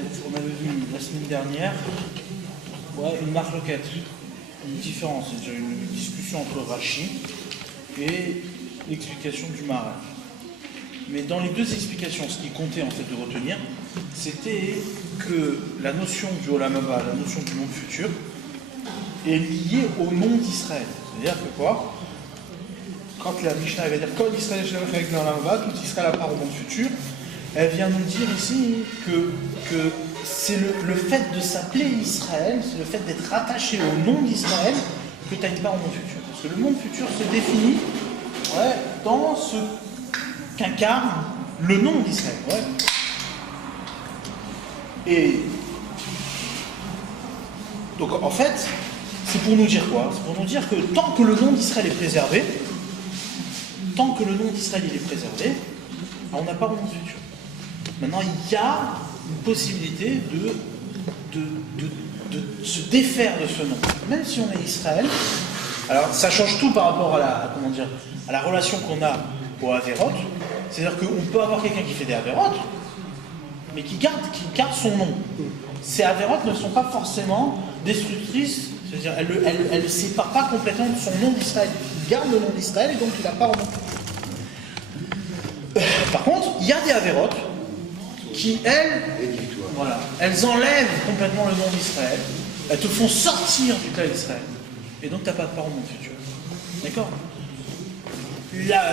fait, on avait vu la semaine dernière une marloquette, une différence, c'est-à-dire une discussion entre Rashi et l'explication du Maharal. Mais dans les deux explications, ce qui comptait en fait de retenir, c'était que la notion du Olam Haba, la notion du monde futur, est liée au nom d'Israël. C'est-à-dire que quoi? Quand la Mishnah va dire « Kol Israël avec l'Olam Haba », tout Israël à part au monde futur, elle vient nous dire ici que c'est le fait de s'appeler Israël, c'est le fait d'être rattaché au nom d'Israël que tu as une part au monde futur. Parce que le monde futur se définit dans ce qu'incarne le nom d'Israël. Et donc en fait, c'est pour nous dire quoi? C'est pour nous dire que tant que le nom d'Israël est préservé, on n'a pas de monde futur. Maintenant, il y a une possibilité de se défaire de ce nom. Même si on est Israël, alors ça change tout par rapport à la relation qu'on a au Averot. C'est-à-dire qu'on peut avoir quelqu'un qui fait des Averot, mais qui garde son nom. Ces Averot ne sont pas forcément destructrices, c'est-à-dire elles ne séparent pas complètement de son nom d'Israël. Il garde le nom d'Israël et donc il n'a pas au nom. Par contre, il y a des Averot qui, elles enlèvent complètement le nom d'Israël, elles te font sortir du cas d'Israël, et donc tu n'as pas de part au monde futur. D'accord?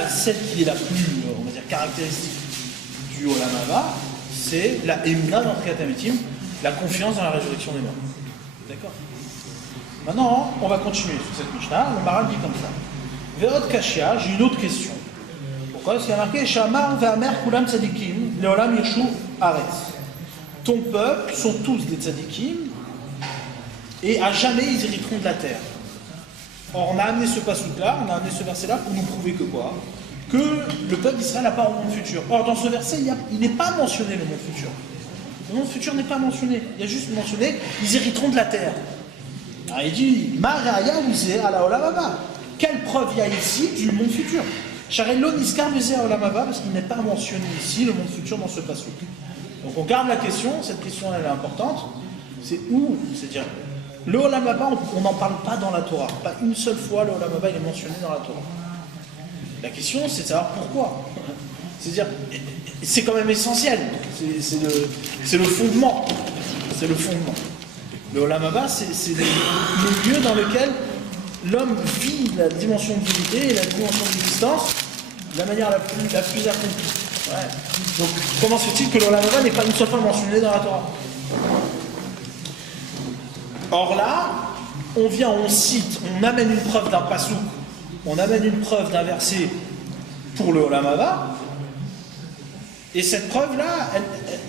Celle qui est la plus, on va dire, caractéristique du Olam Haba, c'est la Emunah dans Kriyat HaMetim, la confiance dans la résurrection des morts. D'accord? Maintenant, on va continuer sur cette Mishnah. Le Maharal dit comme ça. Ve'od Kashia, j'ai une autre question. Pourquoi? Parce qu'il y a marqué Shamar ve'amer kulam tzadikim leolam yeshu aretz. Ton peuple sont tous des tzadikim et à jamais ils hériteront de la terre. Or, on a amené ce passouk-là, on a amené ce verset-là pour nous prouver que quoi? Que le peuple d'Israël n'a pas un monde futur. Or, dans ce verset, il n'est pas mentionné le monde futur. Le monde futur n'est pas mentionné. Il y a juste mentionné, ils hériteront de la terre. Alors, il dit, Maraya Uzé ala Olam Haba. Quelle preuve il y a ici du monde futur? Charello Niskar Uzé ala Olam Haba, parce qu'il n'est pas mentionné ici le monde futur dans ce passouk. Donc, on garde la question, cette question elle est importante. C'est où? C'est-à-dire, le Olam Haba, on n'en parle pas dans la Torah. Pas une seule fois, le Olam Haba, il est mentionné dans la Torah. La question, c'est de savoir pourquoi. C'est-à-dire, c'est quand même essentiel. C'est le fondement. C'est le fondement. Le Olam Haba, c'est le lieu dans lequel l'homme vit la dimension de divinité et la dimension d'existence de la manière la plus accomplie. Donc, comment se fait-il que le Olam Haba n'est pas une seule fois mentionné dans la Torah? Or là, on vient, on cite, on amène une preuve d'un passouk, on amène une preuve d'un verset pour le Olam Haba, et cette preuve-là,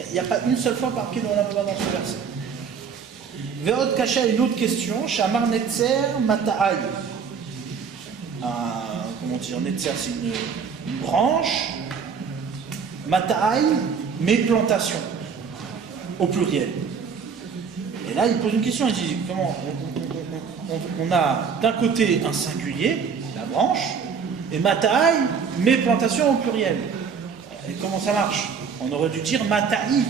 il n'y a pas une seule fois marqué le Olam Haba dans ce verset. Ve'od Kasha, une autre question, Shamar Netzer Mata'ai. Comment dire, Netzer c'est une branche, Mata'ai, mes plantations, au pluriel. Et là, il pose une question, il dit, comment on a d'un côté un singulier, la branche, et Mata'ai, mes plantations au pluriel. Et comment ça marche? On aurait dû dire Mata'ai,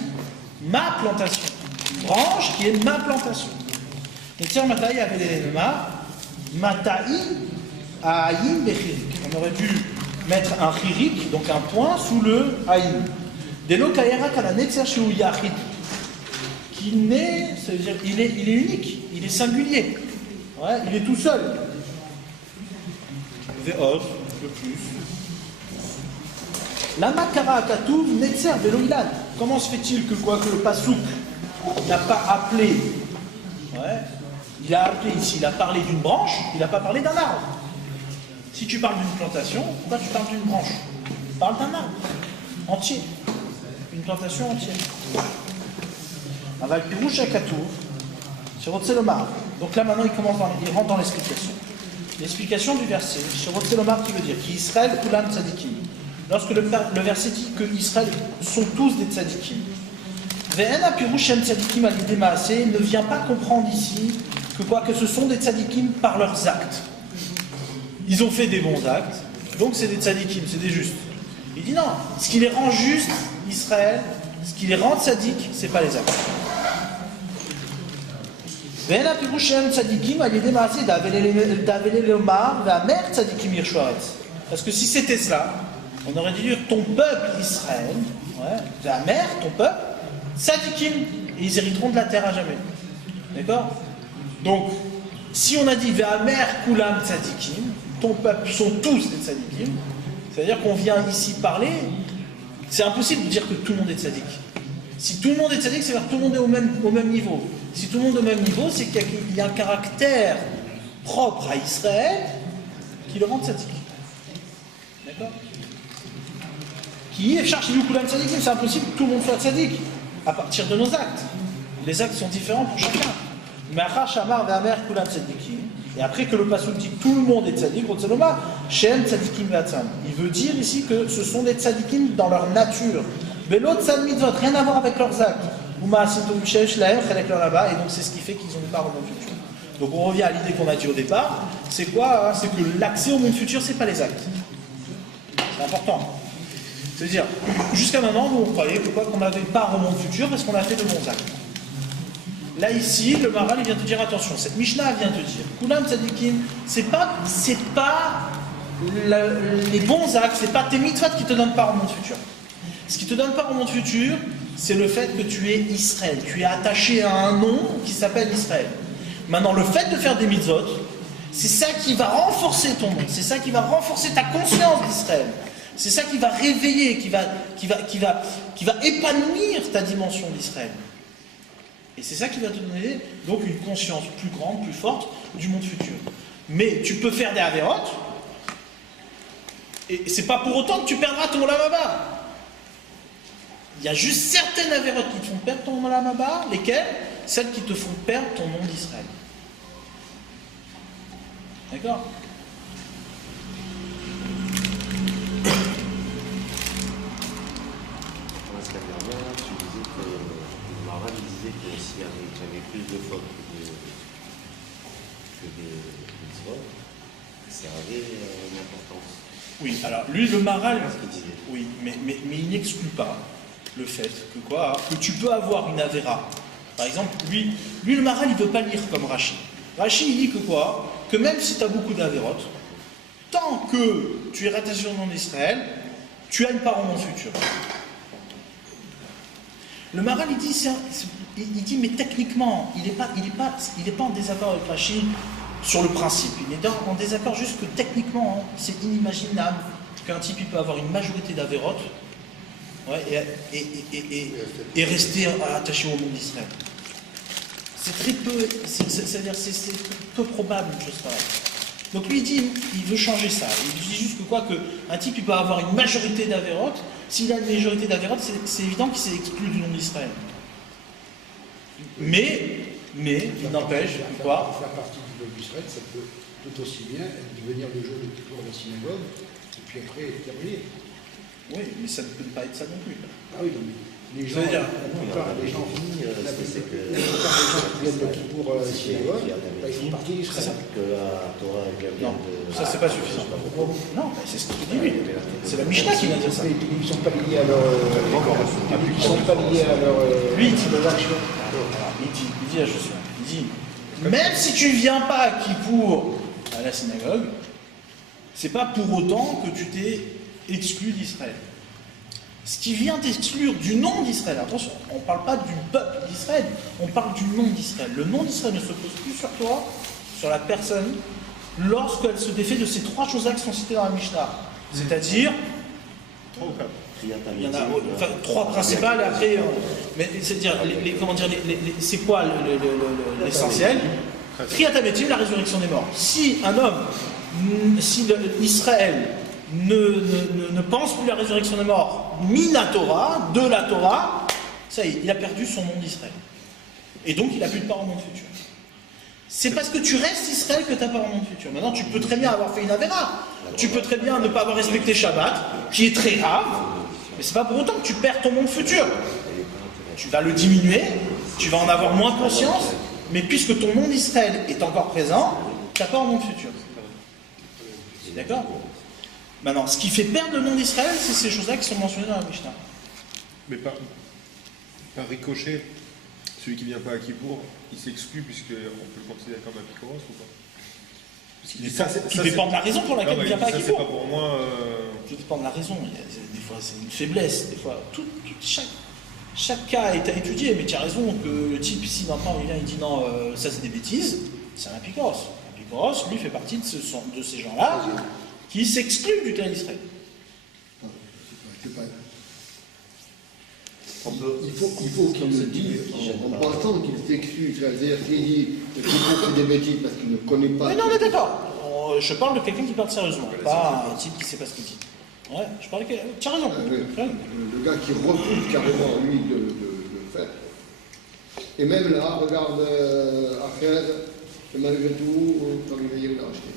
ma plantation. Une branche qui est ma plantation. Et tiens, Mata'ai avait les Mata'ai à Aïm Bechirik. On aurait dû mettre un chirik, donc un point, sous le Aïm. Delo Kayerak à la Netzer Sheu Yachid. Qui naît, c'est-à-dire il est unique, il est singulier, il est tout seul. Ve'od, le plus. Lama Kara Katuv Netzer Velo Ilad. Comment se fait-il que le passouk n'a pas appelé, il a appelé ici, il a parlé d'une branche, il n'a pas parlé d'un arbre. Si tu parles d'une plantation, pourquoi tu parles d'une branche? Tu parles d'un arbre entier, une plantation entière. Avec Pirouche et Katouf, sur Rotzelomar. Donc là maintenant il rentre dans l'explication. L'explication du verset, sur Rotzelomar qui veut dire qu'Israël Kulam Tzadikim. Lorsque le verset dit que Israël sont tous des Tzadikim. Ve'ena Pirouche en Tzadikim à l'idée Maasé ne vient pas comprendre ici que ce sont des Tzadikim par leurs actes. Ils ont fait des bons actes, donc c'est des Tzadikim, c'est des justes. Il dit non, ce qui les rend justes, Israël, Ce qui les rend tzaddik, c'est pas les actes. Parce que si c'était cela, on aurait dû dire ton peuple Israël, la mère, ton peuple, tzadikim, et ils hériteront de la terre à jamais. D'accord? Donc, si on a dit Ve'amer kulam tzadikim, ton peuple sont tous des tzadikim, c'est-à-dire qu'on vient ici parler, c'est impossible de dire que tout le monde est tzaddik. Si tout le monde est tzaddik, c'est-à-dire que tout le monde est au même niveau. Si tout le monde est au même niveau, c'est qu'il y a un caractère propre à Israël qui le rend tzaddik. D'accord? Qui est cherché du kulam tzadikim, c'est impossible que tout le monde soit tzaddik à partir de nos actes. Les actes sont différents pour chacun. Et après que le passouk dit tout le monde est tzaddik, il veut dire ici que ce sont des tzaddikim dans leur nature. Mais l'autre tzad mitzvot, rien à voir avec leurs actes. Et donc c'est ce qui fait qu'ils ont une part au monde futur. Donc on revient à l'idée qu'on a dit au départ. C'est quoi? C'est que l'accès au monde futur, c'est pas les actes. C'est important. C'est-à-dire, jusqu'à maintenant, nous on croyait qu'on avait part au monde futur parce qu'on a fait de bons actes. Là ici, le Maral il vient te dire attention, cette Mishnah vient te dire Kulam tzadikim, c'est pas les bons actes, c'est pas tes mitzvot qui te donnent part au monde futur. Ce qui te donne part au monde futur, c'est le fait que tu es Israël, tu es attaché à un nom qui s'appelle Israël. Maintenant, le fait de faire des mitzvot, c'est ça qui va renforcer ton nom, c'est ça qui va renforcer ta conscience d'Israël. C'est ça qui va réveiller, qui va épanouir ta dimension d'Israël. Et c'est ça qui va te donner donc une conscience plus grande, plus forte du monde futur. Mais tu peux faire des avérotes, et c'est pas pour autant que tu perdras ton olam haba. Il y a juste certaines avérotes qui te font perdre ton olam haba, lesquelles? Celles qui te font perdre ton nom d'Israël. D'accord? Il disait que s'il y avait plus de fautes que des mitzvot, ça avait une importance. Oui, alors lui, le Maral, oui, mais il n'exclut pas le fait que tu peux avoir une avéra. Par exemple, lui le Maral, il ne veut pas lire comme Rashi. Rashi, il dit que même si tu as beaucoup d'avérotes, tant que tu es rattaché au nom d'Israël, tu as une part au monde futur. Le Maral, il dit, mais techniquement, il n'est pas en désaccord avec Rashi sur le principe. Il est en désaccord juste que techniquement, c'est inimaginable qu'un type il peut avoir une majorité d'avérotes et rester attaché au monde d'Israël. C'est très peu, c'est-à-dire c'est peu probable une chose pareille. Donc lui, il veut changer ça. Il dit juste qu'un type il peut avoir une majorité d'avérotes. S'il a une majorité d'avérotes, c'est évident qu'il s'est exclu du nom d'Israël. Mais il n'empêche que quoi? Faire partie du peuple d'Israël, ça peut tout aussi bien devenir le jour du Kippour à la synagogue, et puis après terminer. Oui, mais ça ne peut pas être ça non plus. Ah oui, donc les gens, la plupart des gens qui viennent de Kippour à la synagogue, ils font partie d'Israël. Non, ça c'est pas suffisant. Non, c'est ce qu'il dit lui. C'est la Mishnah qui vient dire ça. Ils ne sont pas liés à leur... Ils sont pas liés à leur... Lui, il dit leurs actions. Il dit la chose suivante. Il dit, même si tu ne viens pas à Kippour à la synagogue, c'est pas pour autant que tu t'es exclu d'Israël. Ce qui vient t'exclure du nom d'Israël, attention, on ne parle pas du peuple d'Israël, on parle du nom d'Israël. Le nom d'Israël ne se pose plus sur toi, sur la personne, lorsqu'elle se défait de ces trois choses-là qui sont citées dans la Mishnah. C'est-à-dire, il y en a trois principales, et après, mais c'est-à-dire, c'est quoi l'essentiel? Kriyat HaMetim, la résurrection des morts. Si un homme, Israël ne pense plus à la résurrection des morts, mina Torah, de la Torah, ça y est, il a perdu son nom d'Israël. Et donc il n'a plus de part au monde futur. C'est parce que tu restes Israël que tu n'as pas au monde futur. Maintenant, tu peux très bien avoir fait une avéra. Tu peux très bien ne pas avoir respecté Shabbat, qui est très grave, mais c'est pas pour autant que tu perds ton monde futur. Tu vas le diminuer, tu vas en avoir moins conscience, mais puisque ton nom d'Israël est encore présent, tu n'as pas au monde futur. D'accord? Maintenant, ce qui fait perdre le nom d'Israël, c'est ces choses-là qui sont mentionnées dans la Mishnah. Mais Par ricochet, celui qui ne vient pas à Kippour, il s'exclue puisqu'on peut le considérer comme un picoros ou pas? Tout dépend de la raison pour laquelle il ne vient pas à Ça, c'est Kippour. pas pour moi. Tout dépend de la raison. Des fois, c'est une faiblesse. Des fois, chaque cas est à étudier. Mais tu as raison que le type, ici, maintenant, il vient, il dit non, ça c'est des bêtises. C'est un picoros. Un picoros, lui, fait partie de ces gens-là qui s'excluent du terrain d'Israël. Il faut qu'il le dise en pensant qu'il s'excuse, c'est-à-dire qu'il dit qu'il fait des bêtises parce qu'il ne connaît pas. Mais non, mais d'accord. Je parle de quelqu'un qui parle sérieusement, pas un type qui ne sait pas ce qu'il dit. Ouais, je parle de quelqu'un. Tu as raison. Le gars qui refuse carrément, lui, de le faire. Et même là, regarde, Acher, malgré tout, on va réveiller le racheter.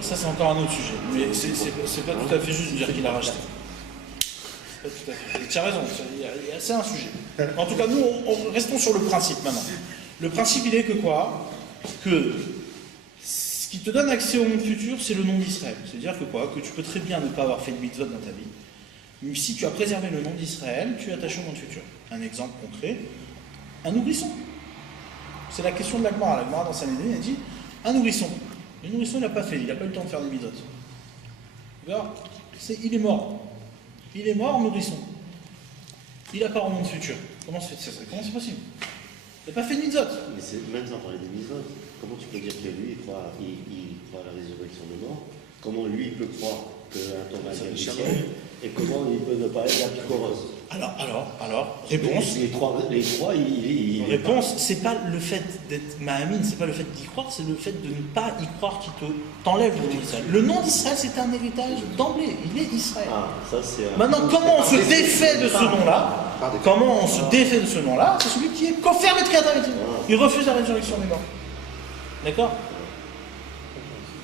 Ça, c'est encore un autre sujet. Mais c'est pas tout à fait juste de dire qu'il a racheté. Pas tout à fait. Tu as raison, c'est un sujet. En tout cas, nous, restons sur le principe maintenant. Le principe, il est que quoi? Que ce qui te donne accès au monde futur, c'est le nom d'Israël. C'est-à-dire que quoi? Que tu peux très bien ne pas avoir fait de mitzvot dans ta vie. Mais si tu as préservé le nom d'Israël, tu es attaché au monde futur. Un exemple concret, un nourrisson. C'est la question de l'Agmara. L'Agmara, dans sa médine, elle dit un nourrisson. Le nourrisson, il n'a pas fait, il n'a pas eu le temps de faire des mitzvot. D'accord? Il est mort. Il est mort, nourrisson. Il n'a pas un monde futur. Comment c'est possible? Il n'a pas fait de mitzvot. Mais c'est même sans parler des mitzvot. Comment tu peux dire que lui, il croit à la résurrection des morts? Comment lui, il peut croire qu'un temps va venir du ciel? Et comment il peut ne pas être apikoros? Alors, réponse. Les trois, Réponse, c'est pas le fait d'être Mahamine, c'est pas le fait d'y croire, c'est le fait de ne pas y croire qui t'enlève le nom d'Israël. Le nom d'Israël, c'est un héritage d'emblée, il est Israël. Maintenant, comment on se défait de ce nom-là? C'est celui qui est confirmé de Créativité. Il refuse la résurrection des morts. D'accord?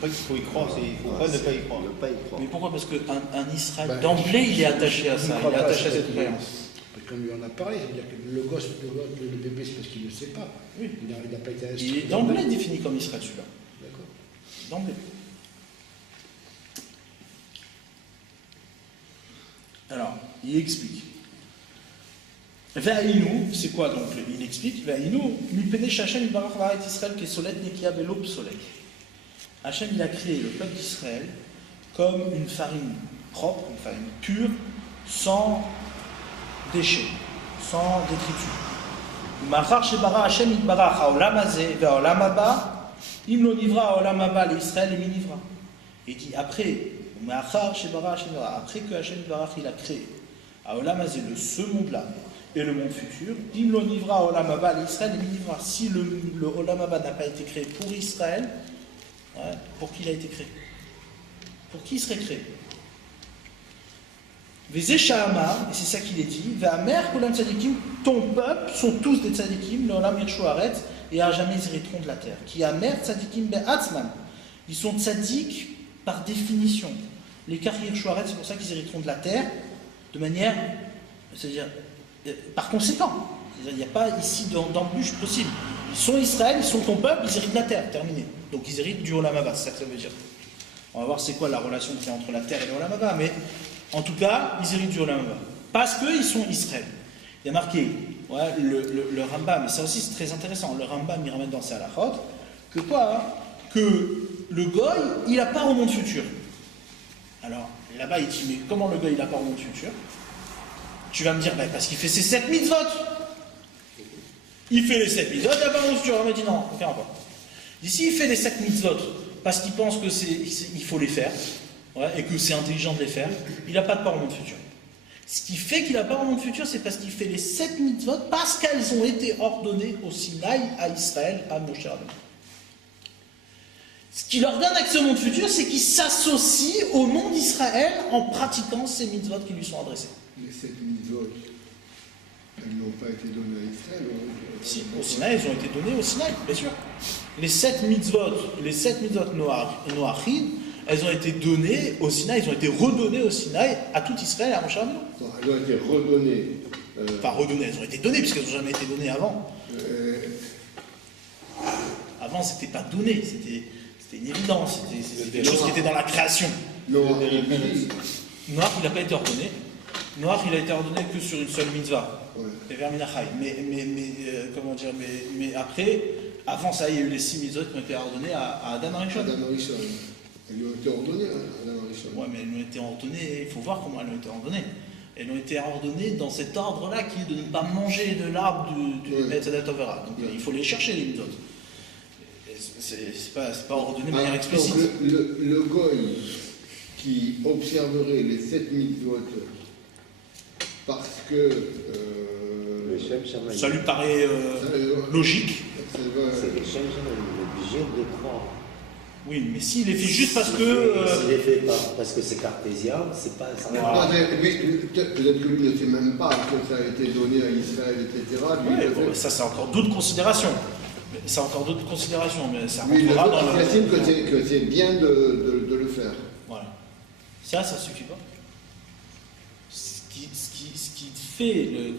Il faut y croire, il ne faut pas ne pas y croire. Mais pourquoi? Parce qu'un Israël d'emblée, il est attaché à ça, il est attaché à cette croyance. Comme lui en a parlé, ça veut dire que le gosse, le bébé, c'est parce qu'il ne le sait pas. Oui. Il n'a pas été instruit. Il est d'emblée défini comme Israël, celui-là. D'accord. D'emblée. Alors, il explique. Ve'aïnou, c'est quoi donc? Il explique. Ve'aïnou, mipene shachem ibarach va'aret Israël kesolet nekia belo psolek. Hachem, il a créé le peuple d'Israël comme une farine propre, une farine pure, sans déchets, sans détritus. Machar shebara Hachem itbarach haolam hazeh ve'haolam haba, im lo nivra haolam haba l'Israël et minivra. Il dit après, machar shebara Hachem, après que Hachem itbarach il a créé haolam hazeh, ce monde-là et le monde futur, im lo nivra haolam haba l'Israël et minivra. Si le haolam haba n'a pas été créé pour Israël, pour qui il a été créé? Pour qui il serait créé? Vezé Shahama, et c'est ça qu'il est dit, Ve'amer Kolam Tzadikim, ton peuple sont tous des Tzadikim, Leolam Yirshu Haaretz, et à jamais ils hériteront de la terre. Qui Amer Tzadikim Be'atzman, ils sont Tzadik par définition. Les Kar Yirshu Haaretz, c'est pour ça qu'ils hériteront de la terre, de manière, c'est-à-dire, par conséquent. Il n'y a pas ici d'embûche possible. Ils sont Israël, ils sont ton peuple, ils héritent de la terre, terminé. Donc ils héritent du Olam Haba, c'est ça que ça veut dire. On va voir c'est quoi la relation qu'il y a entre la terre et le Olam Haba, mais en tout cas, ils héritent du Olam Haba. Parce qu'ils sont Israël. Il y a marqué, le Rambam, et ça aussi c'est très intéressant, le Rambam il ramène dans sa halachot, que quoi? Que le Goy, il n'a pas au monde futur. Alors, là-bas il dit, mais comment le Goy il n'a pas au monde futur? Tu vas me dire, parce qu'il fait ses 7 mitzvot. Il fait les 7 mitzvot, il n'a pas au monde futur. On m'a dit non, aucun rapport. Ici, il fait les 7 mitzvot parce qu'il pense qu'il faut les faire, et que c'est intelligent de les faire, il n'a pas de part au monde futur. Ce qui fait qu'il n'a pas au monde futur, c'est parce qu'il fait les 7 mitzvot parce qu'elles ont été ordonnées au Sinaï, à Israël, à Moshe Rabbeinu. Ce qui leur donne accès au monde futur, c'est qu'ils s'associent au nom d'Israël en pratiquant ces mitzvot qui lui sont adressés. Les 7 mitzvot, elles n'ont pas été données à Israël. Si, au Sinaï, elles ont été données au Sinaï, bien sûr. Les 7 mitzvot Noachim, elles ont été données au Sinaï, elles ont été redonnées au Sinaï à tout Israël et à Moshe Rabbeinu. Elles ont été redonnées. Enfin, redonnées, elles ont été données, puisqu'elles n'ont jamais été données avant. Avant, c'était pas donné, c'était une évidence, c'était des choses qui étaient dans la création. Noach, il n'a pas été ordonné. Noach, il a été ordonné que sur une seule mitzvah. Ouais. Et vers Minachai. Comment dire, mais après, avant ça, il y a eu les 6 mitzvot qui ont été ordonnées à Adam Arishon. Adam Arishon. Elles lui ont été ordonnées, Adam Arishon. Ouais, mais elles lui ont été ordonnées, il faut voir comment elles ont été ordonnées. Elles ont été ordonnées dans cet ordre-là qui est de ne pas manger de l'arbre du Metzadat Tovera. Donc il faut les chercher, les mitzvot. C'est pas ordonné de manière explicite. Donc, le goy qui observerait les 7 mitzvot parce que Ça lui paraît logique. C'est le Shem Shamaim, il est obligé de croire. Oui, mais s'il les fait juste parce que... S'il les fait pas parce que c'est cartésien, c'est pas... Ça Voilà. peut-être que lui ne sait même pas que ça a été donné à Israël, etc. Lui, Ouais, il bon, fait- ça, c'est encore d'autres considérations. C'est encore d'autres considérations, mais ça lui, rentrera dans il estime le... que c'est bien de le faire. Voilà. Ça suffit pas. Ce qui fait le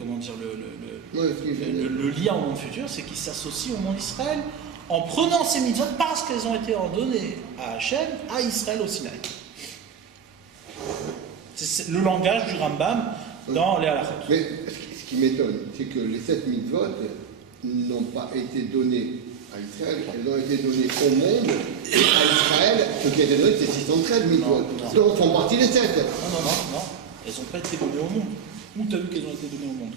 lien au monde futur, c'est qu'il s'associe au monde d'Israël en prenant ces mitzvot parce qu'elles ont été ordonnées à Hachem, à Israël au Sinaï. C'est le langage du Rambam dans les halachot. Mais ce qui m'étonne, c'est que les 7 mitzvot n'ont pas été donnés à Israël, elles ont été données au monde, et à Israël, ce qui a été donné, c'est 613 mitzvot. Donc, font partie des 7. Non. Elles n'ont pas été données au monde. Où tu as vu qu'elles ont été données au monde?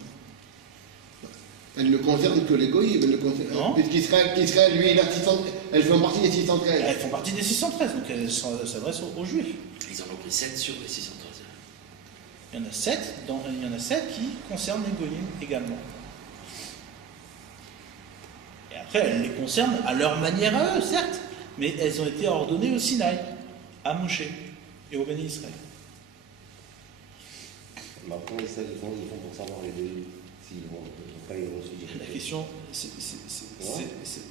Elles ne concernent que les goïs, Non. puisqu'Israël, lui, il a 613, elles font partie des 613. Elles font partie des 613, donc elles s'adressent aux Juifs. Ils en ont pris 7 sur les 613. Il y en a 7 qui concernent les goyim également. Et après, elles les concernent à leur manière à eux, certes, mais elles ont été ordonnées au Sinaï, à Moshe et au Béni Israël. Maintenant, ils font pour savoir les deux, s'ils vont pas les reçus La directement. question,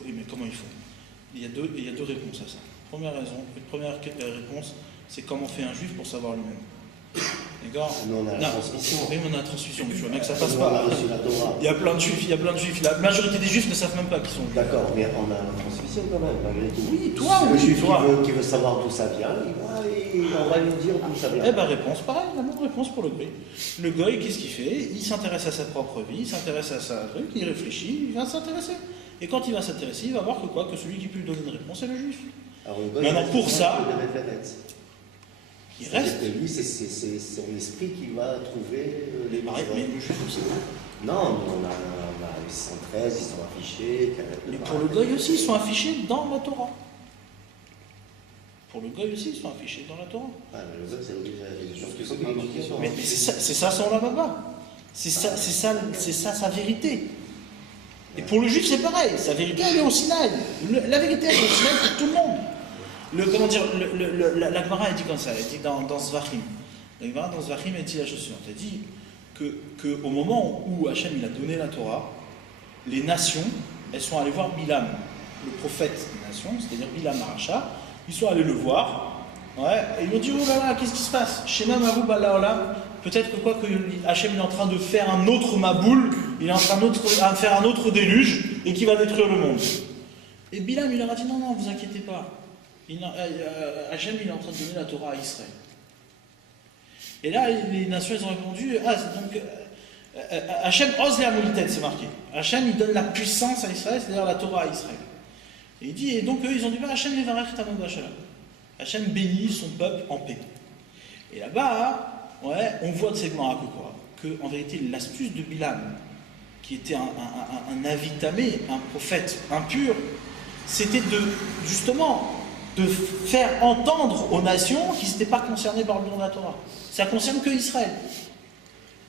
oui, mais comment ils font? Il y a deux réponses à ça. Première réponse, c'est comment fait un juif pour savoir lui-même. D'accord? Nous, on a la transmission. Oui, mais on a la transmission, tu vois bien que ça passe Nous, on a pas. reçu la Torah. Il y a plein de juifs, La majorité des juifs ne savent même pas qui sont juifs. D'accord, mais on a la transmission quand même, malgré tout. Oui, toi, Le oui, juif toi. qui veut savoir d'où ça vient, on va lui dire d'où ça vient. Eh ben, réponse, pareil, la même réponse pour le goy. Le goy, qu'est-ce qu'il fait? Il s'intéresse à sa propre vie, il s'intéresse à sa truc, il réfléchit, il va s'intéresser. Et quand il va s'intéresser, il va voir que celui qui peut lui donner une réponse, c'est le juif. Alors, le goy, Maintenant, il pour reste ça, de la planète. Il reste. Et lui, c'est son esprit qui va trouver les Pareil, mais le juif aussi. Non, on a 613, ils sont affichés. Mais pour le goy aussi, ils sont affichés dans la Torah. Pour le goy aussi, ils sont affichés dans la Torah. Ah, mais le goy, c'est l'obligation. Mais c'est ça son lavaba. C'est ça sa vérité. Et pour le juif, c'est pareil. Sa vérité, elle est au Sinaï. La vérité, elle est au Sinaï pour tout le monde. La Gemara, elle dit comme ça, elle dit dans Zvachim. La Gemara, dans Zvachim, elle dit la chose suivante. Elle dit qu'au moment où Hachem il a donné la Torah, les nations, elles sont allées voir Bilam, le prophète des nations, c'est-à-dire Bilam Aracha. Ils sont allés le voir, et ils lui ont dit, oh là là, qu'est-ce qui se passe? Shema Mabou Balaolam, peut-être que Hachem il est en train de faire un autre Maboul, il est en train de faire un autre déluge, et qui va détruire le monde. Et Bilam, il leur a dit, non, vous inquiétez pas. Hachem, il est en train de donner la Torah à Israël. Et là, les nations, elles ont répondu, donc, Hachem ose les Amolites, c'est marqué. Hachem, il donne la puissance à Israël, c'est-à-dire la Torah à Israël. Et il dit, et donc eux, ils ont dit, Hachem les varech tamod b'shalom. Hachem bénit son peuple en paix. Et là-bas, on voit de ces Gemara que, en vérité, l'astuce de Bilam, qui était un avitamé, un prophète impur, c'était justement de faire entendre aux nations qui n'étaient pas concernées par le don de la Torah. Ça ne concerne que Israël.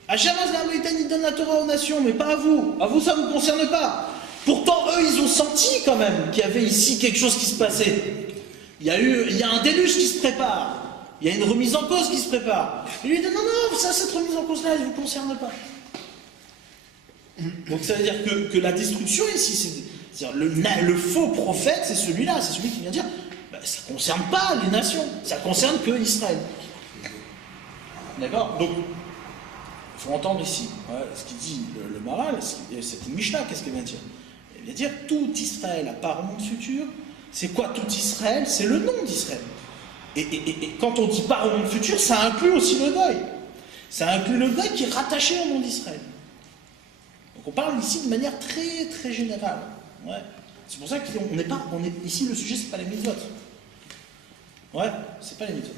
Hachem il donne la Torah aux nations, mais pas à vous. À vous, ça ne vous concerne pas. Pourtant, eux, ils ont senti quand même qu'il y avait ici quelque chose qui se passait. Il y a un déluge qui se prépare. Il y a une remise en cause qui se prépare. Et lui, il dit non, cette remise en cause-là, elle ne vous concerne pas. Donc ça veut dire que la destruction ici, c'est-à-dire le faux prophète, c'est celui-là, c'est celui qui vient dire ça ne concerne pas les nations, ça concerne que Israël. D'accord? Donc, il faut entendre ici ce qu'il dit le Maral, c'est une Mishnah, qu'est-ce qu'il vient dire? Il vient dire tout Israël à part au monde futur, c'est quoi tout Israël? C'est le nom d'Israël. Et quand on dit part au monde futur, ça inclut aussi le goy. Ça inclut le grec qui est rattaché au nom d'Israël. Donc on parle ici de manière très très générale. Ouais. C'est pour ça qu'on est ici, le sujet, c'est pas les mitzvot. Ouais, c'est pas les mitzvot.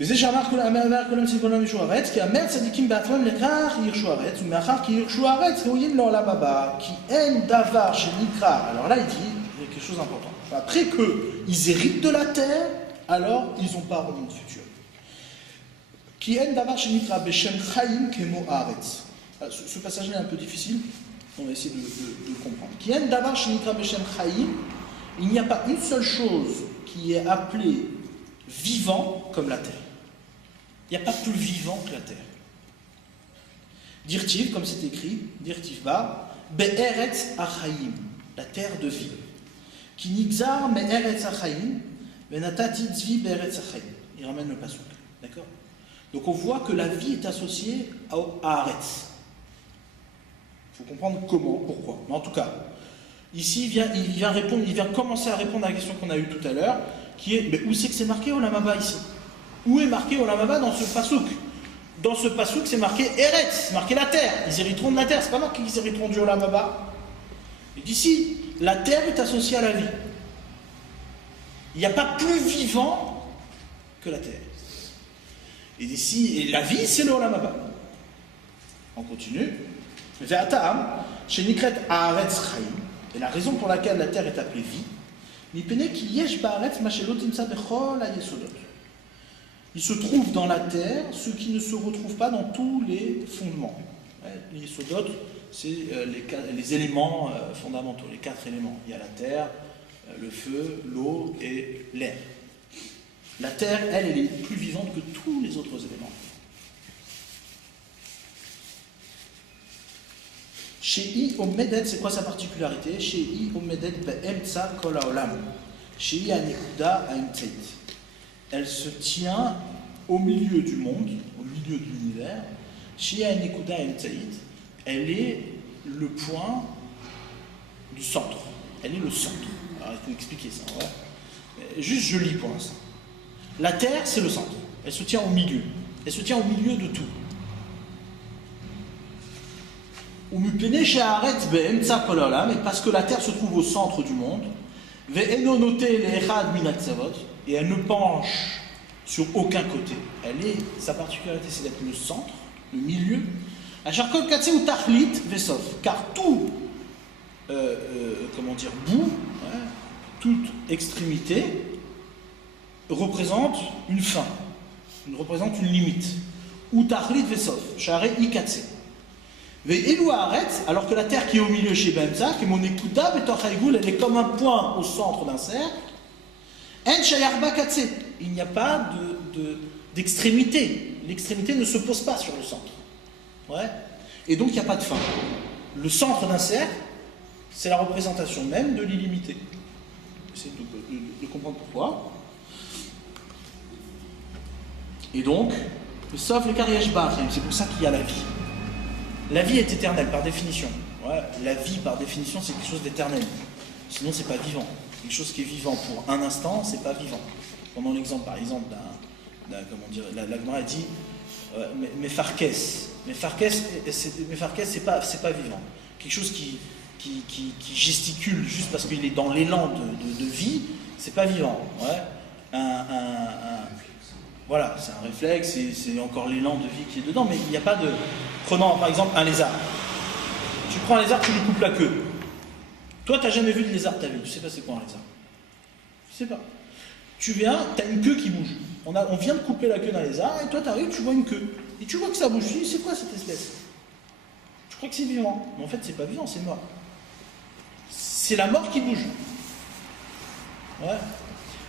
וזה שאמר כולם ציבורם ירשו הארץ, כי אמר צדיקים בעצמם לכך ירשו הארץ, ומאחר כי ירשו הארץ ראויים לעולם הבא, כי אין דבר שנקרא, alors là il dit quelque chose d'important, après qu'ils héritent de la terre, alors ils ont part au monde futur. כי אין דבר שנקרא בשם חיים כמו הארץ. Ce passage-là est un peu difficile, on va essayer de le comprendre. כי אין דבר שנקרא בשם חיים, il n'y a pas une seule chose qui est appelée vivant comme la terre. Il n'y a pas plus vivant que la terre. Dirtiv, comme c'est écrit, Dirtiv ba, Be'eretz achaim, la terre de vie. Ki nigzar me'eretz achaim, venatati tzvi be'eretz achaim. Il ramène le pasouk. D'accord? Donc on voit que la vie est associée à Haaretz. Il faut comprendre comment, pourquoi. Mais en tout cas, ici, il vient commencer à répondre à la question qu'on a eue tout à l'heure, qui est, mais où c'est que c'est marqué Olam Haba ici? Où est marqué Olam Haba dans ce pasouk? Dans ce pasouk, c'est marqué Eretz, c'est marqué la terre. Ils hériteront de la terre, c'est pas marqué qu'ils hériteront du Olam Haba. Et d'ici, la terre est associée à la vie. Il n'y a pas plus vivant que la terre. Et d'ici, et la vie, c'est le Olam Haba. On continue. Ve'atam, shenikret haaretz chaim. Et la raison pour laquelle la terre est appelée vie, il se trouve dans la terre ce qui ne se retrouve pas dans tous les fondements. Les yesodot, c'est les éléments fondamentaux, les 4 éléments. Il y a la terre, le feu, l'eau et l'air. La terre, elle est plus vivante que tous les autres éléments. Shei Omedet, c'est quoi sa particularité? Shei Omedet be'emtsa kol haolam. Shei hanekuda ha'emtzeit. Elle se tient au milieu du monde, au milieu de l'univers. Shei hanekuda ha'emtzeit. Elle est le point du centre. Elle est le centre. Alors il faut expliquer ça. Ouais. Juste je lis pour l'instant. La terre, c'est le centre. Elle se tient au milieu. Elle se tient au milieu de tout. Et parce que la terre se trouve au centre du monde, et elle ne penche sur aucun côté. Sa particularité, c'est d'être le centre, le milieu. Car tout, bout, toute extrémité représente une fin, représente une limite. Ou tachlit vesov, share ikatse. Alors que la terre qui est au milieu chez Bemza, qui est mon écouta, elle est comme un point au centre d'un cercle. Il n'y a pas d'extrémité. L'extrémité ne se pose pas sur le centre. Ouais. Et donc il n'y a pas de fin. Le centre d'un cercle, c'est la représentation même de l'illimité. Essayez de comprendre pourquoi. Et donc, sauf les Kariashbar, c'est pour ça qu'il y a la vie. La vie est éternelle par définition. Ouais, la vie par définition c'est quelque chose d'éternel. Sinon c'est pas vivant. Quelque chose qui est vivant pour un instant, c'est pas vivant. Prenons l'exemple par exemple la Gemara dit Mefarkes. Mefarkes c'est pas vivant. Quelque chose qui gesticule juste parce qu'il est dans l'élan de vie, c'est pas vivant. Ouais. Voilà, c'est un réflexe, c'est encore l'élan de vie qui est dedans, mais il n'y a pas de... Prenons par exemple un lézard. Tu prends un lézard, tu lui coupes la queue. Toi, tu n'as jamais vu de lézard de ta vie, tu sais pas c'est quoi un lézard. Tu sais pas. Tu viens, tu as une queue qui bouge. On vient de couper la queue d'un lézard, et toi tu arrives, tu vois une queue. Et tu vois que ça bouge. Tu dis, c'est quoi cette espèce? Je crois que c'est vivant. Mais en fait, c'est pas vivant, c'est mort. C'est la mort qui bouge. Ouais.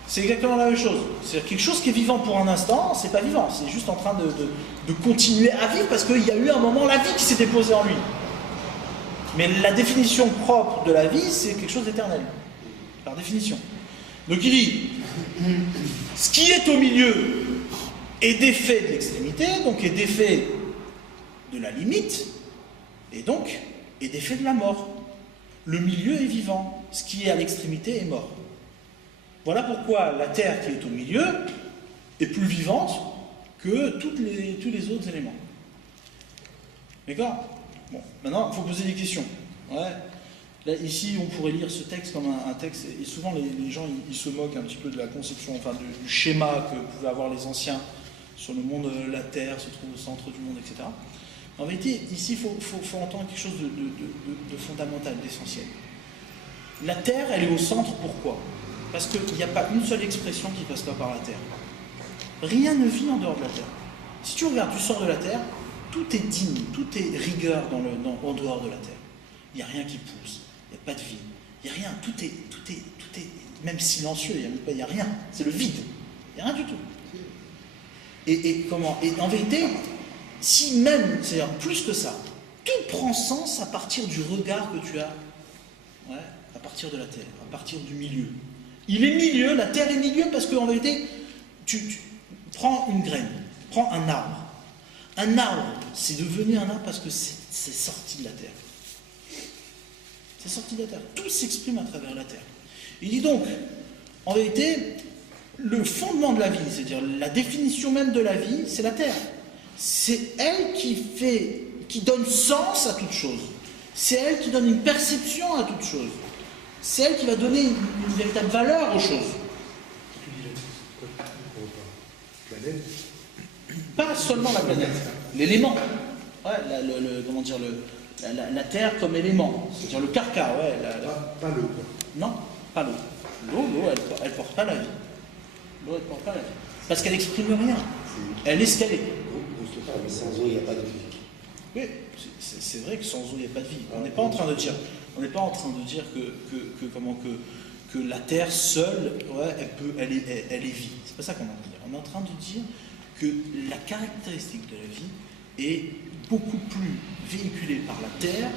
C'est exactement la même chose. C'est quelque chose qui est vivant pour un instant, c'est pas vivant, c'est juste en train de continuer à vivre parce qu'il y a eu un moment la vie qui s'est déposée en lui. Mais la définition propre de la vie, c'est quelque chose d'éternel, par définition. Donc il dit, ce qui est au milieu est défait de l'extrémité, donc est défait de la limite, et donc est défait de la mort. Le milieu est vivant, ce qui est à l'extrémité est mort. Voilà pourquoi la terre qui est au milieu est plus vivante que tous les autres éléments. D'accord? Bon, maintenant, il faut poser des questions. Ouais. Là, ici, on pourrait lire ce texte comme un texte, et souvent les gens ils se moquent un petit peu de la conception, enfin du schéma que pouvaient avoir les anciens sur le monde, la Terre se trouve au centre du monde, etc. En vérité, ici, il faut entendre quelque chose de fondamental, d'essentiel. La Terre, elle est au centre, pourquoi? Parce qu'il n'y a pas une seule expression qui ne passe pas par la Terre. Rien ne vit en dehors de la Terre. Si tu regardes, tu sors de la Terre, tout est digne, tout est rigueur en dehors de la Terre. Il n'y a rien qui pousse, il n'y a pas de vie, il n'y a rien, tout est même silencieux, il n'y a rien, c'est le vide, il n'y a rien du tout. Et en vérité, si même, c'est-à-dire plus que ça, tout prend sens à partir du regard que tu as, à partir de la Terre, à partir du milieu. Il est milieu, la Terre est milieu parce qu'en vérité, tu prends une graine, prends un arbre. Un arbre, c'est devenu un arbre parce que c'est sorti de la Terre. C'est sorti de la Terre. Tout s'exprime à travers la Terre. Il dit donc, en vérité, le fondement de la vie, c'est-à-dire la définition même de la vie, c'est la Terre. C'est elle qui donne sens à toute chose. C'est elle qui donne une perception à toute chose. C'est elle qui va donner une véritable valeur aux choses. Pas seulement la planète, l'élément. Ouais, comment dire, la Terre comme élément, c'est-à-dire le carca. Ouais, pas l'eau. Non, pas l'eau. L'eau, elle porte pas la vie. L'eau, elle porte pas la vie. Parce qu'elle n'exprime rien. Elle est ce qu'elle est. Mais sans eau, il n'y a pas de vie. Oui, c'est vrai que sans eau, il n'y a pas de vie. On n'est pas en train de dire, que la Terre seule, elle est vie. C'est pas ça qu'on est en train de dire. On est en train de dire que la caractéristique de la vie est beaucoup plus véhiculée par la Terre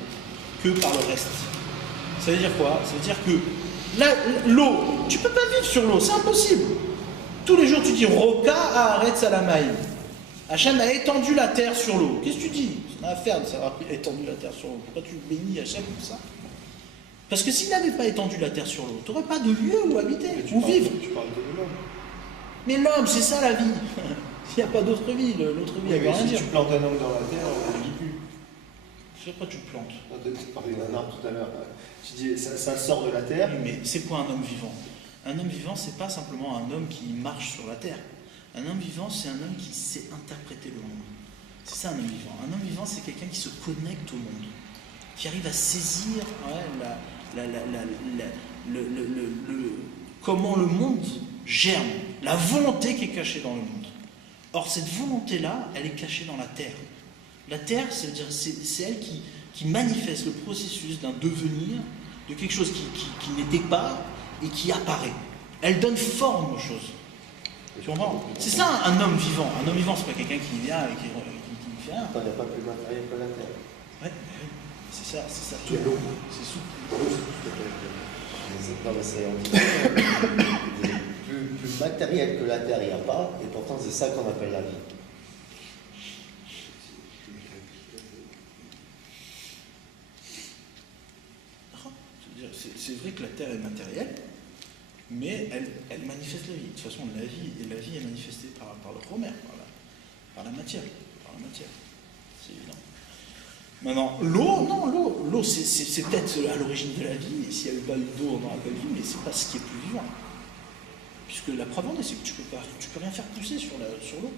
que par le reste. Ça veut dire quoi? Ça veut dire que l'eau, tu ne peux pas vivre sur l'eau, c'est impossible. Tous les jours, tu dis Roka Haaretz Alamaï. Hachem a étendu la terre sur l'eau. Qu'est-ce que tu dis? Ça n'a à faire de savoir qu'il a étendu la terre sur l'eau. Pourquoi tu bénis Hachem comme ça? Parce que s'il n'avait pas étendu la terre sur l'eau, tu n'aurais pas de lieu où habiter, où vivre. Tu parles de l'homme. Mais l'homme, c'est ça la vie. Il n'y a pas d'autre vie. L'autre vie, elle ne veut rien dire. Si tu plantes un homme dans la terre, il ne vit plus. Je sais pas, tu le plantes. Tu parlais d'un arbre tout à l'heure. Tu dis ça sort de la terre. Oui, mais c'est quoi un homme vivant? Un homme vivant, c'est pas simplement un homme qui marche sur la terre. Un homme vivant, c'est un homme qui sait interpréter le monde. C'est ça un homme vivant. Un homme vivant, c'est quelqu'un qui se connecte au monde, qui arrive à saisir comment le monde germe, la volonté qui est cachée dans le monde. Or, cette volonté-là, elle est cachée dans la terre. La terre, c'est elle qui manifeste le processus d'un devenir, de quelque chose qui n'était pas et qui apparaît. Elle donne forme aux choses. Tu comprends? C'est ça un homme vivant. Un homme vivant, c'est pas quelqu'un qui vient et qui fait rien. Il n'y a pas plus matériel que la terre. Ouais, c'est ça. Tout est l'eau. C'est souple. Plus matériel que la terre, il n'y a pas, et pourtant c'est ça qu'on appelle la vie. C'est vrai que la terre est matérielle, mais elle manifeste la vie. De toute façon, la vie est manifestée par le chromère, par la matière. C'est évident. Maintenant, l'eau, c'est peut-être à l'origine de la vie, et s'il n'y avait pas eu d'eau, on n'aurait pas eu de vie, mais c'est pas ce qui est plus vivant. Puisque la preuve en est, c'est que tu peux rien faire pousser sur l'eau.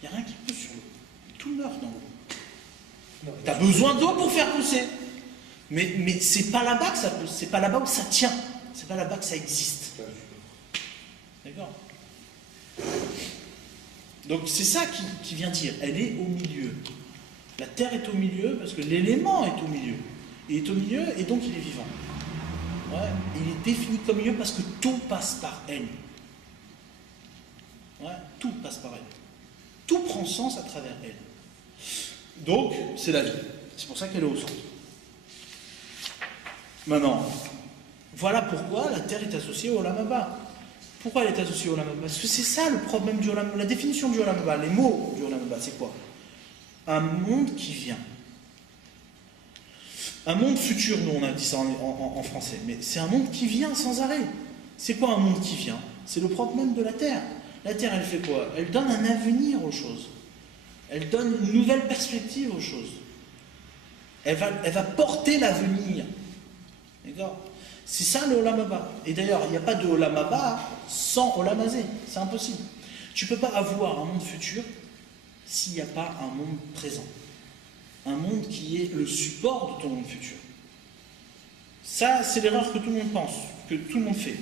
Il n'y a rien qui pousse sur l'eau. Tout meurt dans l'eau. Tu as besoin d'eau pour faire pousser. Mais c'est pas là-bas que ça pousse, c'est pas là-bas où ça tient, c'est pas là-bas que ça existe. D'accord? Donc c'est ça qui vient dire, elle est au milieu. La terre est au milieu parce que l'élément est au milieu. Il est au milieu et donc il est vivant. Ouais, il est défini comme milieu parce que tout passe par elle. Ouais, tout passe par elle. Tout prend sens à travers elle. Donc, c'est la vie. C'est pour ça qu'elle est au centre. Maintenant, voilà pourquoi la terre est associée au Olam Haba. Pourquoi elle est associée au Olam Haba? Parce que c'est ça le problème du Olam Haba. La définition du Olam Haba, les mots du Olam Haba, c'est quoi? Un monde qui vient. Un monde futur, nous on a dit ça en français, mais c'est un monde qui vient sans arrêt. C'est quoi un monde qui vient? C'est le propre même de la terre. La terre, elle fait quoi? Elle donne un avenir aux choses. Elle donne une nouvelle perspective aux choses. Elle va porter l'avenir. D'accord? C'est ça le Olam Haba. Et d'ailleurs, il n'y a pas de Olam Haba sans Olam Hazé. C'est impossible. Tu ne peux pas avoir un monde futur s'il n'y a pas un monde présent. Un monde qui est le support de ton monde futur. Ça, c'est l'erreur que tout le monde pense, que tout le monde fait.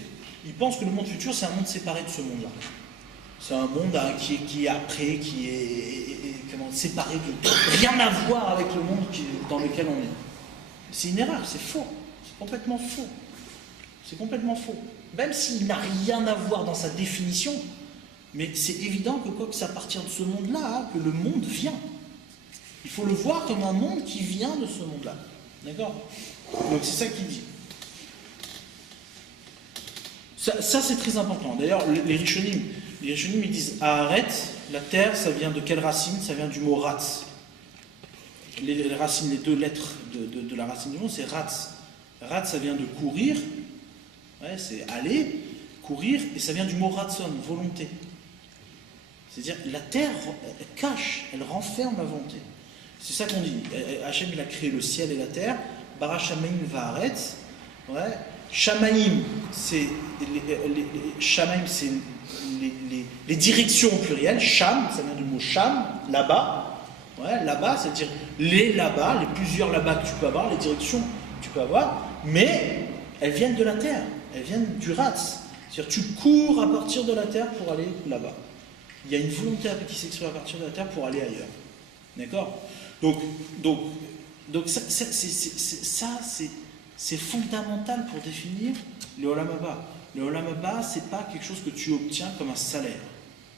Il pense que le monde futur, c'est un monde séparé de ce monde-là. C'est un monde qui est après, qui est séparé, de rien à voir avec le monde dans lequel on est. C'est une erreur, c'est faux. C'est complètement faux. C'est complètement faux. Même s'il n'a rien à voir dans sa définition, mais c'est évident que c'est à partir de ce monde-là que le monde vient. Il faut le voir comme un monde qui vient de ce monde-là. D'accord? Donc c'est ça qu'il dit. Ça c'est très important. D'ailleurs, les Rishonim, ils disent Haaret, la terre, ça vient de quelle racine? Ça vient du mot ratz. Les racines, les deux lettres de la racine du mot, c'est ratz. Ratz, ça vient de courir, ouais, c'est aller, courir, et ça vient du mot ratson, volonté. C'est-à-dire, la terre, elle cache, elle renferme la volonté. C'est ça qu'on dit. Hachem, il a créé le ciel et la terre. Bara Shamaim Va'aret. Ouais. Shamaim, c'est les directions au pluriel. Sham, ça vient du mot Sham, là-bas. Ouais, là-bas, c'est-à-dire les là-bas, les plusieurs là-bas que tu peux avoir, les directions que tu peux avoir, mais elles viennent de la terre, elles viennent du Ratz. C'est-à-dire tu cours à partir de la terre pour aller là-bas. Il y a une volonté qui s'exprime à partir de la terre pour aller ailleurs. D'accord? Donc ça, c'est fondamental pour définir le Olam Haba. Le Olam Haba, c'est pas quelque chose que tu obtiens comme un salaire.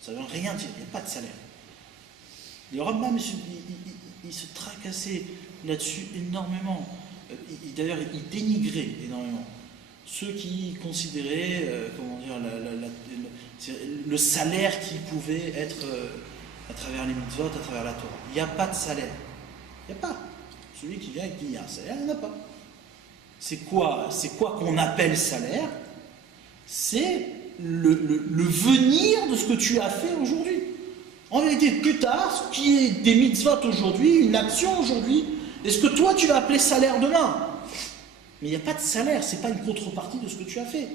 Ça veut rien dire, il n'y a pas de salaire. Le Rambam, il se tracassait là-dessus énormément. D'ailleurs, il dénigrait énormément ceux qui considéraient, le salaire qui pouvait être à travers les mitzvot, à travers la Torah. Il n'y a pas de salaire. Il n'y a pas. Celui qui vient et qui dit il y a un salaire, il n'y en a pas. C'est quoi qu'on appelle salaire? C'est le venir de ce que tu as fait aujourd'hui. En vérité, plus tard, ce qui est des mitzvot aujourd'hui, une action aujourd'hui, est-ce que toi tu vas appeler salaire demain? Mais il n'y a pas de salaire, ce n'est pas une contrepartie de ce que tu as fait.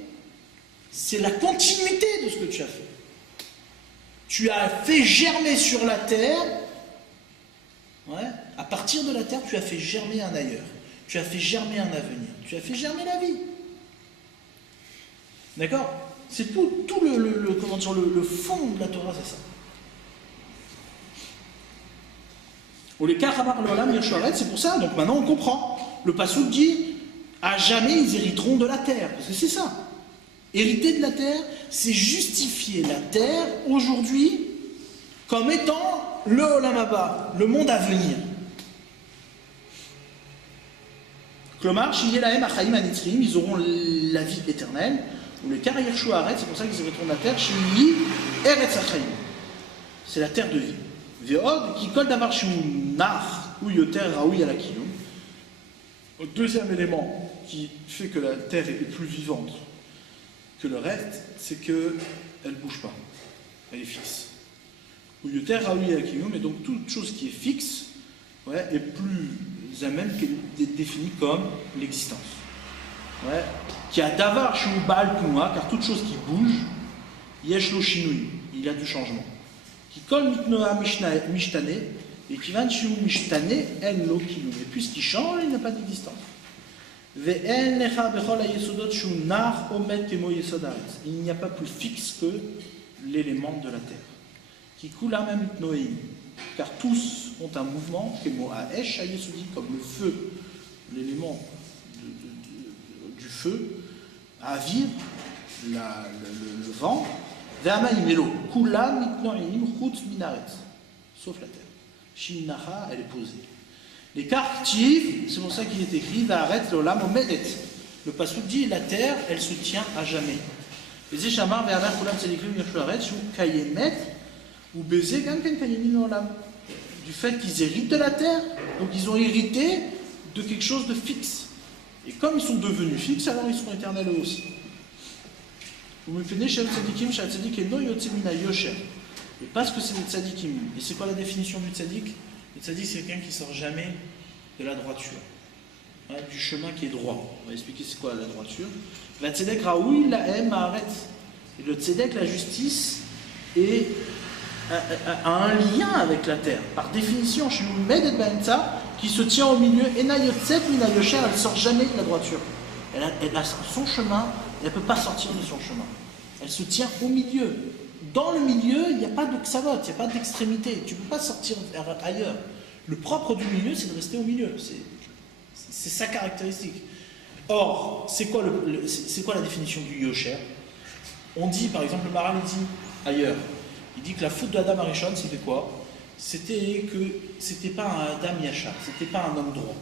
C'est la continuité de ce que tu as fait. Tu as fait germer sur la terre, ouais, à partir de la terre, tu as fait germer un ailleurs. Tu as fait germer un avenir. Tu as fait germer la vie. D'accord? C'est tout le fond de la Torah, c'est ça. C'est pour ça, donc maintenant on comprend. Le passouk dit à jamais ils hériteront de la terre. Parce que c'est ça. Hériter de la terre, c'est justifier la terre aujourd'hui comme étant le Olam Haba, le monde à venir. Klomar, ils auront la vie éternelle. Ou le Karayershu Haaret, c'est pour ça qu'ils hériteront de la terre. Shili Eretz Achayim. C'est la terre de vie. Ve'od, qui colle d'avoir chez nar ou yoter raoui à la kilo. Le deuxième élément qui fait que la terre est plus vivante que le reste, c'est qu'elle ne bouge pas. Elle est fixe. Ou yoter raoui à la kilo, mais donc toute chose qui est fixe, ouais, est plus à même qu'elle est définie comme l'existence. Ouais. Qui a davar chez Baal Pnoua, car toute chose qui bouge, yesh lo shinui, il y a du changement. Qui colle mitnoa mishtane, et qui va chez mishtane, en lo kilo. Et puisqu'il change, il n'a pas d'existence. Ve'en lecha bechol hayesodot shu nar omet kemo yesod haaretz. Il n'y a pas plus fixe que l'élément de la terre. Qui kulam mitnoim, car tous ont un mouvement, kemo haesh hayesodi, comme le feu, l'élément du feu, à vivre, le vent, sauf la terre. Shinacha, elle est posée. Les caractères, c'est pour ça qu'il est écrit, le passouk dit, la terre, elle se tient à jamais. Du fait qu'ils héritent de la terre, donc ils ont hérité de quelque chose de fixe. Et comme ils sont devenus fixes, alors ils seront éternels eux aussi. Et parce que c'est des tzadikim. Et c'est quoi la définition du tzadik? Le tzadik, c'est quelqu'un qui sort jamais de la droiture, ouais, du chemin qui est droit. On va expliquer c'est quoi la droiture. La tzedek raoui la em haaretz. Et le tzedek, la justice, a un lien avec la terre. Par définition, chez nous, Medet Baemtsa, qui se tient au milieu, Ena Yotzet Mina Yosher, elle ne sort jamais de la droiture. Elle a son chemin, elle ne peut pas sortir de son chemin. Elle se tient au milieu. Dans le milieu, il n'y a pas de ksavot, il n'y a pas d'extrémité. Tu ne peux pas sortir ailleurs. Le propre du milieu, c'est de rester au milieu. C'est sa caractéristique. Or, c'est quoi la définition du Yosher? On dit, par exemple, le Maral dit ailleurs, il dit que la faute de Adam Arishon, c'était quoi? C'était que c'était pas un Adam Yachar, c'était pas un homme droit.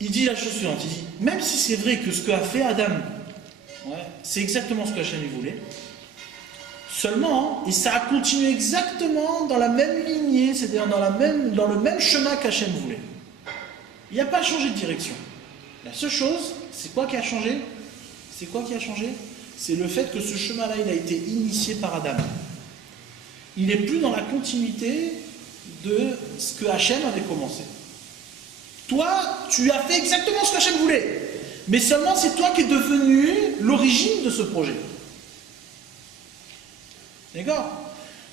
Il dit la chose suivante, il dit, même si c'est vrai que ce qu'a fait Adam, ouais, c'est exactement ce que Hachem voulait, seulement, et ça a continué exactement dans la même lignée, c'est-à-dire dans le même chemin qu'Hachem voulait. Il n'a pas changé de direction. La seule chose, c'est quoi qui a changé? C'est quoi qui a changé? C'est le fait que ce chemin-là, il a été initié par Adam. Il n'est plus dans la continuité de ce que Hachem avait commencé. Toi, tu as fait exactement ce que Hachem voulait. Mais seulement c'est toi qui es devenu l'origine de ce projet. D'accord?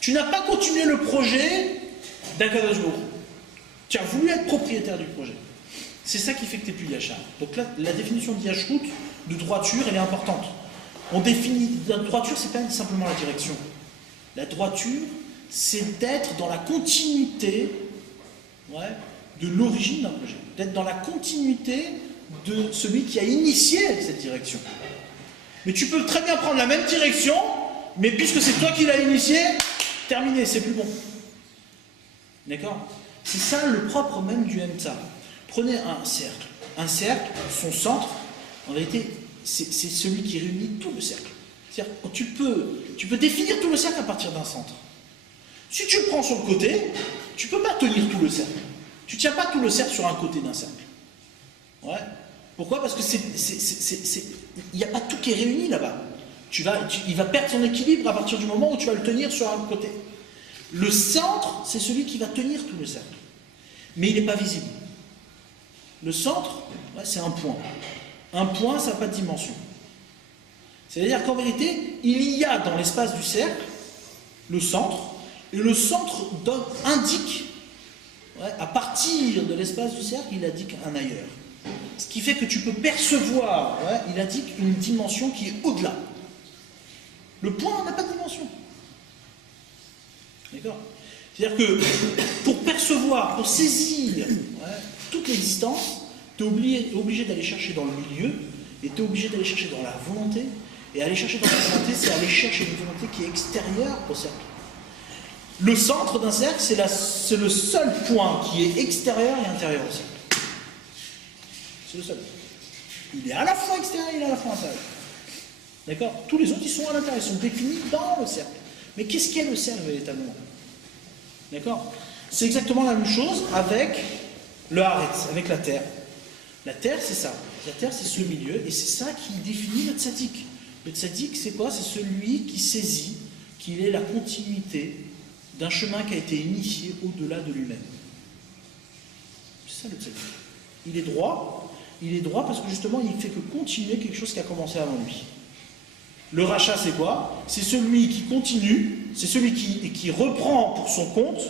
Tu n'as pas continué le projet d'Akadosh Baruch Hu. Tu as voulu être propriétaire du projet. C'est ça qui fait que tu n'es plus Yachar. Donc là, la définition de Yachrout, de droiture, elle est importante. On définit, la droiture, c'est pas simplement la direction. La droiture, c'est d'être dans la continuité, ouais, de l'origine d'un projet. D'être dans la continuité de celui qui a initié cette direction. Mais tu peux très bien prendre la même direction, mais puisque c'est toi qui l'as initié, terminé, c'est plus bon. D'accord? C'est ça le propre même du Emtsa. Prenez un cercle. Un cercle, son centre, en réalité, c'est celui qui réunit tout le cercle. C'est-à-dire, tu peux définir tout le cercle à partir d'un centre. Si tu le prends sur le côté, tu ne peux pas tenir tout le cercle. Tu ne tiens pas tout le cercle sur un côté d'un cercle. Ouais. Pourquoi? Parce que il n'y a pas tout qui est réuni là-bas. Il va perdre son équilibre à partir du moment où tu vas le tenir sur un côté. Le centre, c'est celui qui va tenir tout le cercle. Mais il n'est pas visible. Le centre, ouais, c'est un point. Un point, ça n'a pas de dimension. C'est-à-dire qu'en vérité, il y a dans l'espace du cercle le centre, et le centre indique, ouais, à partir de l'espace du cercle, il indique un ailleurs. Ce qui fait que tu peux percevoir, ouais, il indique une dimension qui est au-delà. Le point n'a pas de dimension. D'accord? C'est-à-dire que pour percevoir, pour saisir, ouais, toute l'existence, tu es obligé d'aller chercher dans le milieu, et tu es obligé d'aller chercher dans la volonté, et aller chercher dans la volonté, c'est aller chercher une volonté qui est extérieure au cercle. Le centre d'un cercle, c'est le seul point qui est extérieur et intérieur au cercle. C'est le seul. Il est à la fois extérieur et il est à la fois intérieur. D'accord? Tous les autres, ils sont à l'intérieur, ils sont définis dans le cercle. Mais qu'est-ce qu'est le cercle véritablement? D'accord? C'est exactement la même chose avec le Haaretz, avec la terre. La terre, c'est ça. La terre, c'est ce milieu, et c'est ça qui définit le tzaddik. Le tzaddik, c'est quoi? C'est celui qui saisit qu'il est la continuité d'un chemin qui a été initié au-delà de lui-même. C'est ça le tzaddik. Il est droit parce que justement, il fait que continuer quelque chose qui a commencé avant lui. Le rachat, c'est quoi? C'est celui qui continue, c'est celui qui reprend pour son compte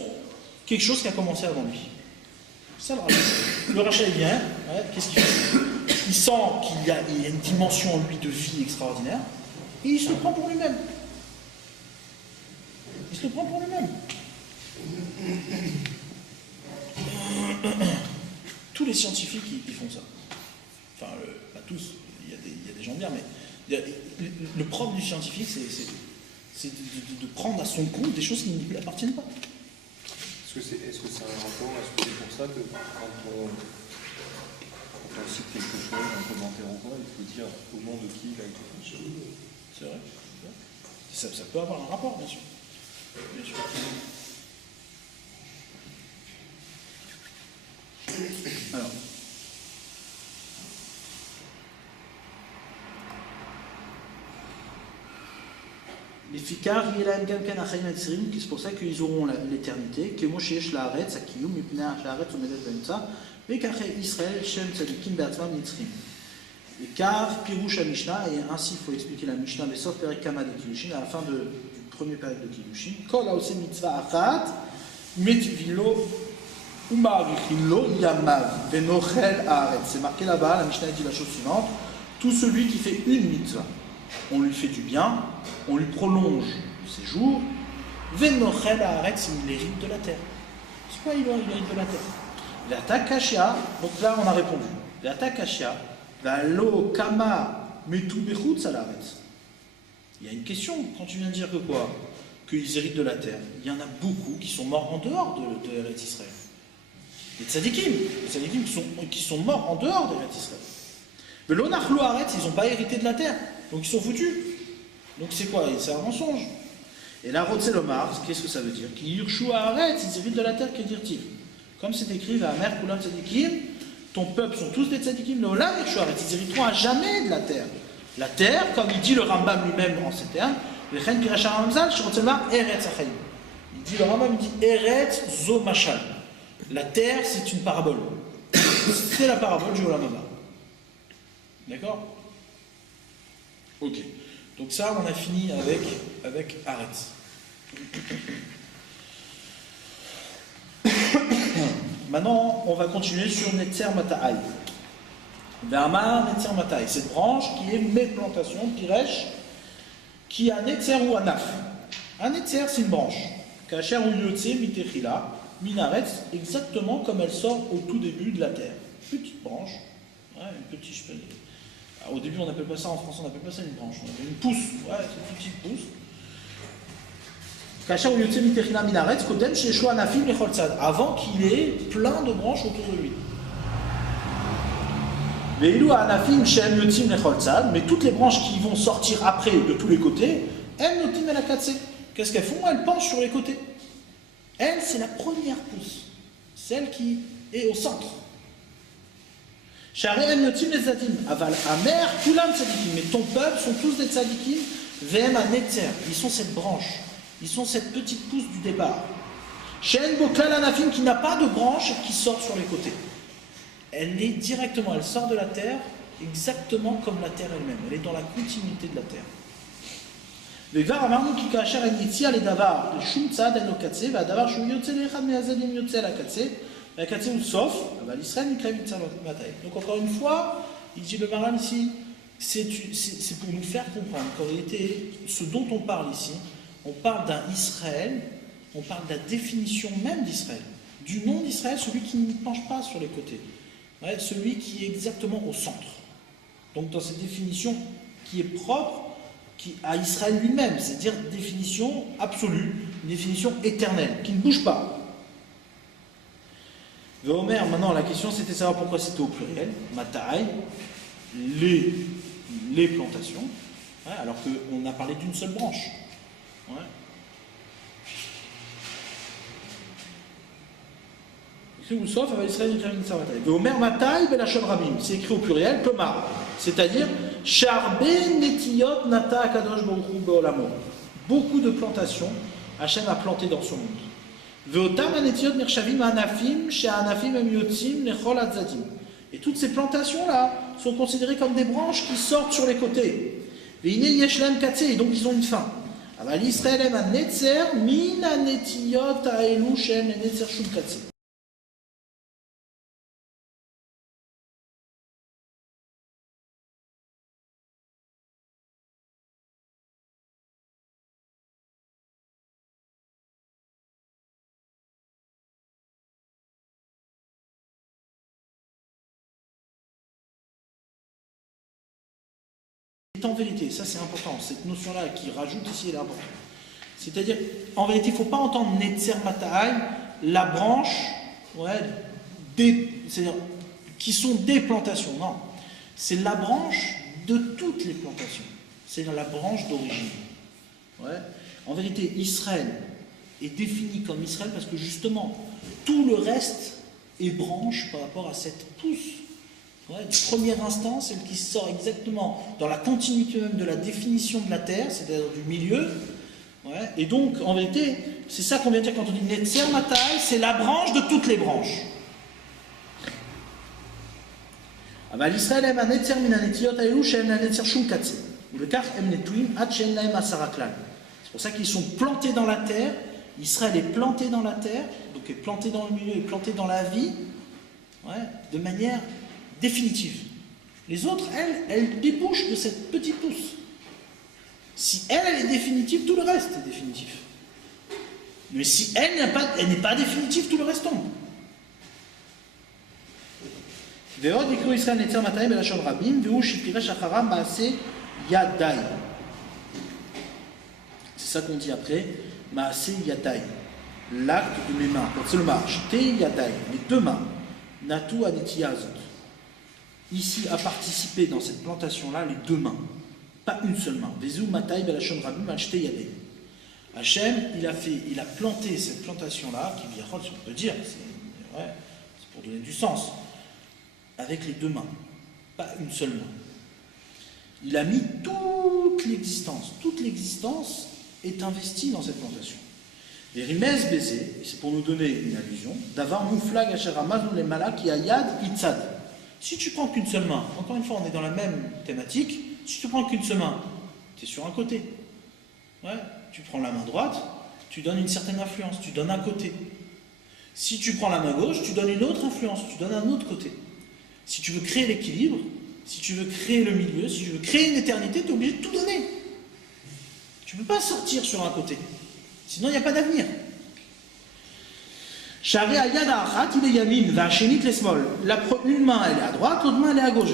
quelque chose qui a commencé avant lui. C'est ça le rachat. Le rachat, il vient, ouais, qu'est-ce qu'il fait? Il sent qu'il y a une dimension en lui de vie extraordinaire, et il se le prend pour lui-même. Il se le prend pour lui-même. Tous les scientifiques, ils font ça. Enfin, pas tous, il y a des gens bien, mais le propre du scientifique, c'est de prendre à son compte des choses qui ne lui appartiennent pas. Est-ce que c'est un rapport? Est-ce que c'est pour ça que quand on cite quelque chose, un commentaire ou quoi, il faut dire au nom de qui il a été fait? C'est vrai. Ça peut avoir un rapport, bien sûr. Bien sûr. Alors. Les Fikar, c'est pour ça qu'ils auront l'éternité. Que Moshe Shlaret, Sakiyum, Mipna Shlaret, Omedet Benza, mais qu'après Israël, Shem Tzadikim, Beatzvam, Nitzrim. Et car Pirouche à Mishnah, et ainsi il faut expliquer la Mishnah, mais sauf Perek Kama de Kiddushin, à la fin du premier période de Kiddushin, Kol Haoseh Mitzvah Achat, Metivilo, Umarichinlo, Yamav, Venochel Haaretz. C'est marqué là-bas, la Mishnah dit la chose suivante: tout celui qui fait une mitzvah, on lui fait du bien, on lui prolonge ses jours, Venochel Haaretz, il hérite de la terre. C'est quoi il hérite de la terre? L'ata Kashia, donc là on a répondu. L'ata Kashia, Valo Kama Metu Bechut Salaretz. Il y a une question quand tu viens de dire que quoi? Qu'ils héritent de la terre. Il y en a beaucoup qui sont morts en dehors de Eretz Israël. Les tzadikim qui sont morts en dehors d'Eretz Israël. Mais l'onachlo Haaretz, ils n'ont pas hérité de la terre, donc ils sont foutus. Donc c'est quoi? C'est un mensonge. Et là, Rotzelomar, qu'est-ce que ça veut dire? Qui yurshu Haaretz, ils héritent de la terre, que dire-t-il? Comme c'est écrit, la mère Kulam Tzadikim, ton peuple sont tous des tzadikim, le Olam yurshu Haaretz, ils hériteront à jamais de la terre. La terre, comme il dit le Rambam lui-même en ces termes, il dit le Rambam, il dit Eretz Zo Mashal. La terre, c'est une parabole. C'est la parabole du Olam Haba. D'accord? Ok. Donc ça, on a fini avec Haaretz. Maintenant, on va continuer sur Netzer Mata'ai. Verma Netzer Mata'ai, cette branche qui est mes plantations, Piresh, qui a Netzer ou Anaf. Un Netzer, c'est une branche. Kacher ou Yotze Mitechila, Minaretz, exactement comme elle sort au tout début de la terre. Petite branche. Ouais, une petite. Alors, au début, on n'appelle pas ça, en France, on n'appelle pas ça une branche. On appelle une pousse. Ouais, c'est une petite pousse. Kacher ou Yotze Mitechila, Minaretz, Kodem Sheshua Anafim Lecholzad, avant qu'il ait plein de branches autour de lui. Mais toutes les branches qui vont sortir après de tous les côtés, elles notim la katse. Qu'est-ce qu'elles font? Elles penchent sur les côtés. Elle, c'est la première pousse, celle qui est au centre. Mais ton peuple sont tous des tzadikim, vm à netzer. Ils sont cette branche, ils sont cette petite pousse du départ. Shen boklal anafim qui n'a pas de branche et qui sort sur les côtés. Elle est directement, elle sort de la terre exactement comme la terre elle-même. Elle est dans la continuité de la terre. Donc encore une fois, il dit le Maran ici, c'est pour nous faire comprendre qu'en réalité, ce dont on parle ici, on parle d'un Israël, on parle de la définition même d'Israël, du nom d'Israël, celui qui ne penche pas sur les côtés. Ouais, celui qui est exactement au centre. Donc dans cette définition qui est propre à Israël lui-même, c'est-à-dire une définition absolue, une définition éternelle, qui ne bouge pas. Omer, maintenant la question c'était de savoir pourquoi c'était au pluriel, Mata'ai, les plantations, ouais, alors qu'on a parlé d'une seule branche. Ouais. C'est écrit au pluriel, Tomar, c'est-à-dire beaucoup de plantations Hachem a planté dans son monde. Et toutes ces plantations-là sont considérées comme des branches qui sortent sur les côtés. Et donc ils ont une fin. En vérité, ça c'est important, cette notion-là qui rajoute ici elle est importante. C'est-à-dire, en vérité, il ne faut pas entendre Netzer Mata'ai, la branche, ouais, c'est-à-dire, qui sont des plantations, non. C'est la branche de toutes les plantations. C'est la branche d'origine. Ouais. En vérité, Israël est défini comme Israël parce que justement, tout le reste est branche par rapport à cette pousse. Ouais, du premier instant, celle qui sort exactement dans la continuité même de la définition de la terre, c'est-à-dire du milieu, Ouais, et donc, en vérité, c'est ça qu'on vient de dire quand on dit Netzer Matai, c'est la branche de toutes les branches. l'Israël aime un Netzer min hanetiot haelu she'en la Netzer shum katse. Ou le kach em netuim ad she'en lahem asara klal. C'est pour ça qu'ils sont plantés dans la terre. Israël est planté dans la terre, donc est planté dans le milieu, est planté dans la vie, ouais, de manière définitive. Les autres, elles débouchent de cette petite pousse. Si elle est définitive, tout le reste est définitif. Mais si elle n'est pas définitive, tout le reste tombe. C'est ça qu'on dit après, Maase Yadai, l'acte de mes mains. C'est le marche, Te Yadai, les deux mains, Natu Aditiyazot. Ici, à participer dans cette plantation-là, les deux mains. Pas une seule main. Vezu Matai Belashon Rabim Achete Yadei. Hachem, il a planté cette plantation-là, qui vient, si on peut dire, c'est pour donner du sens, avec les deux mains, pas une seule main. Il a mis toute l'existence est investie dans cette plantation. Les Rimez Bézé, c'est pour nous donner une allusion, d'avoir Mouflag Hacharamaz les Malak qui a Yad Itzad. Si tu prends qu'une seule main, encore une fois, on est dans la même thématique, si tu prends qu'une seule main, tu es sur un côté. Ouais, tu prends la main droite, tu donnes une certaine influence, tu donnes un côté. Si tu prends la main gauche, tu donnes une autre influence, tu donnes un autre côté. Si tu veux créer l'équilibre, si tu veux créer le milieu, si tu veux créer une éternité, tu es obligé de tout donner. Tu ne peux pas sortir sur un côté. Sinon, il n'y a pas d'avenir. Une main, elle est à droite, l'autre main, elle est à gauche.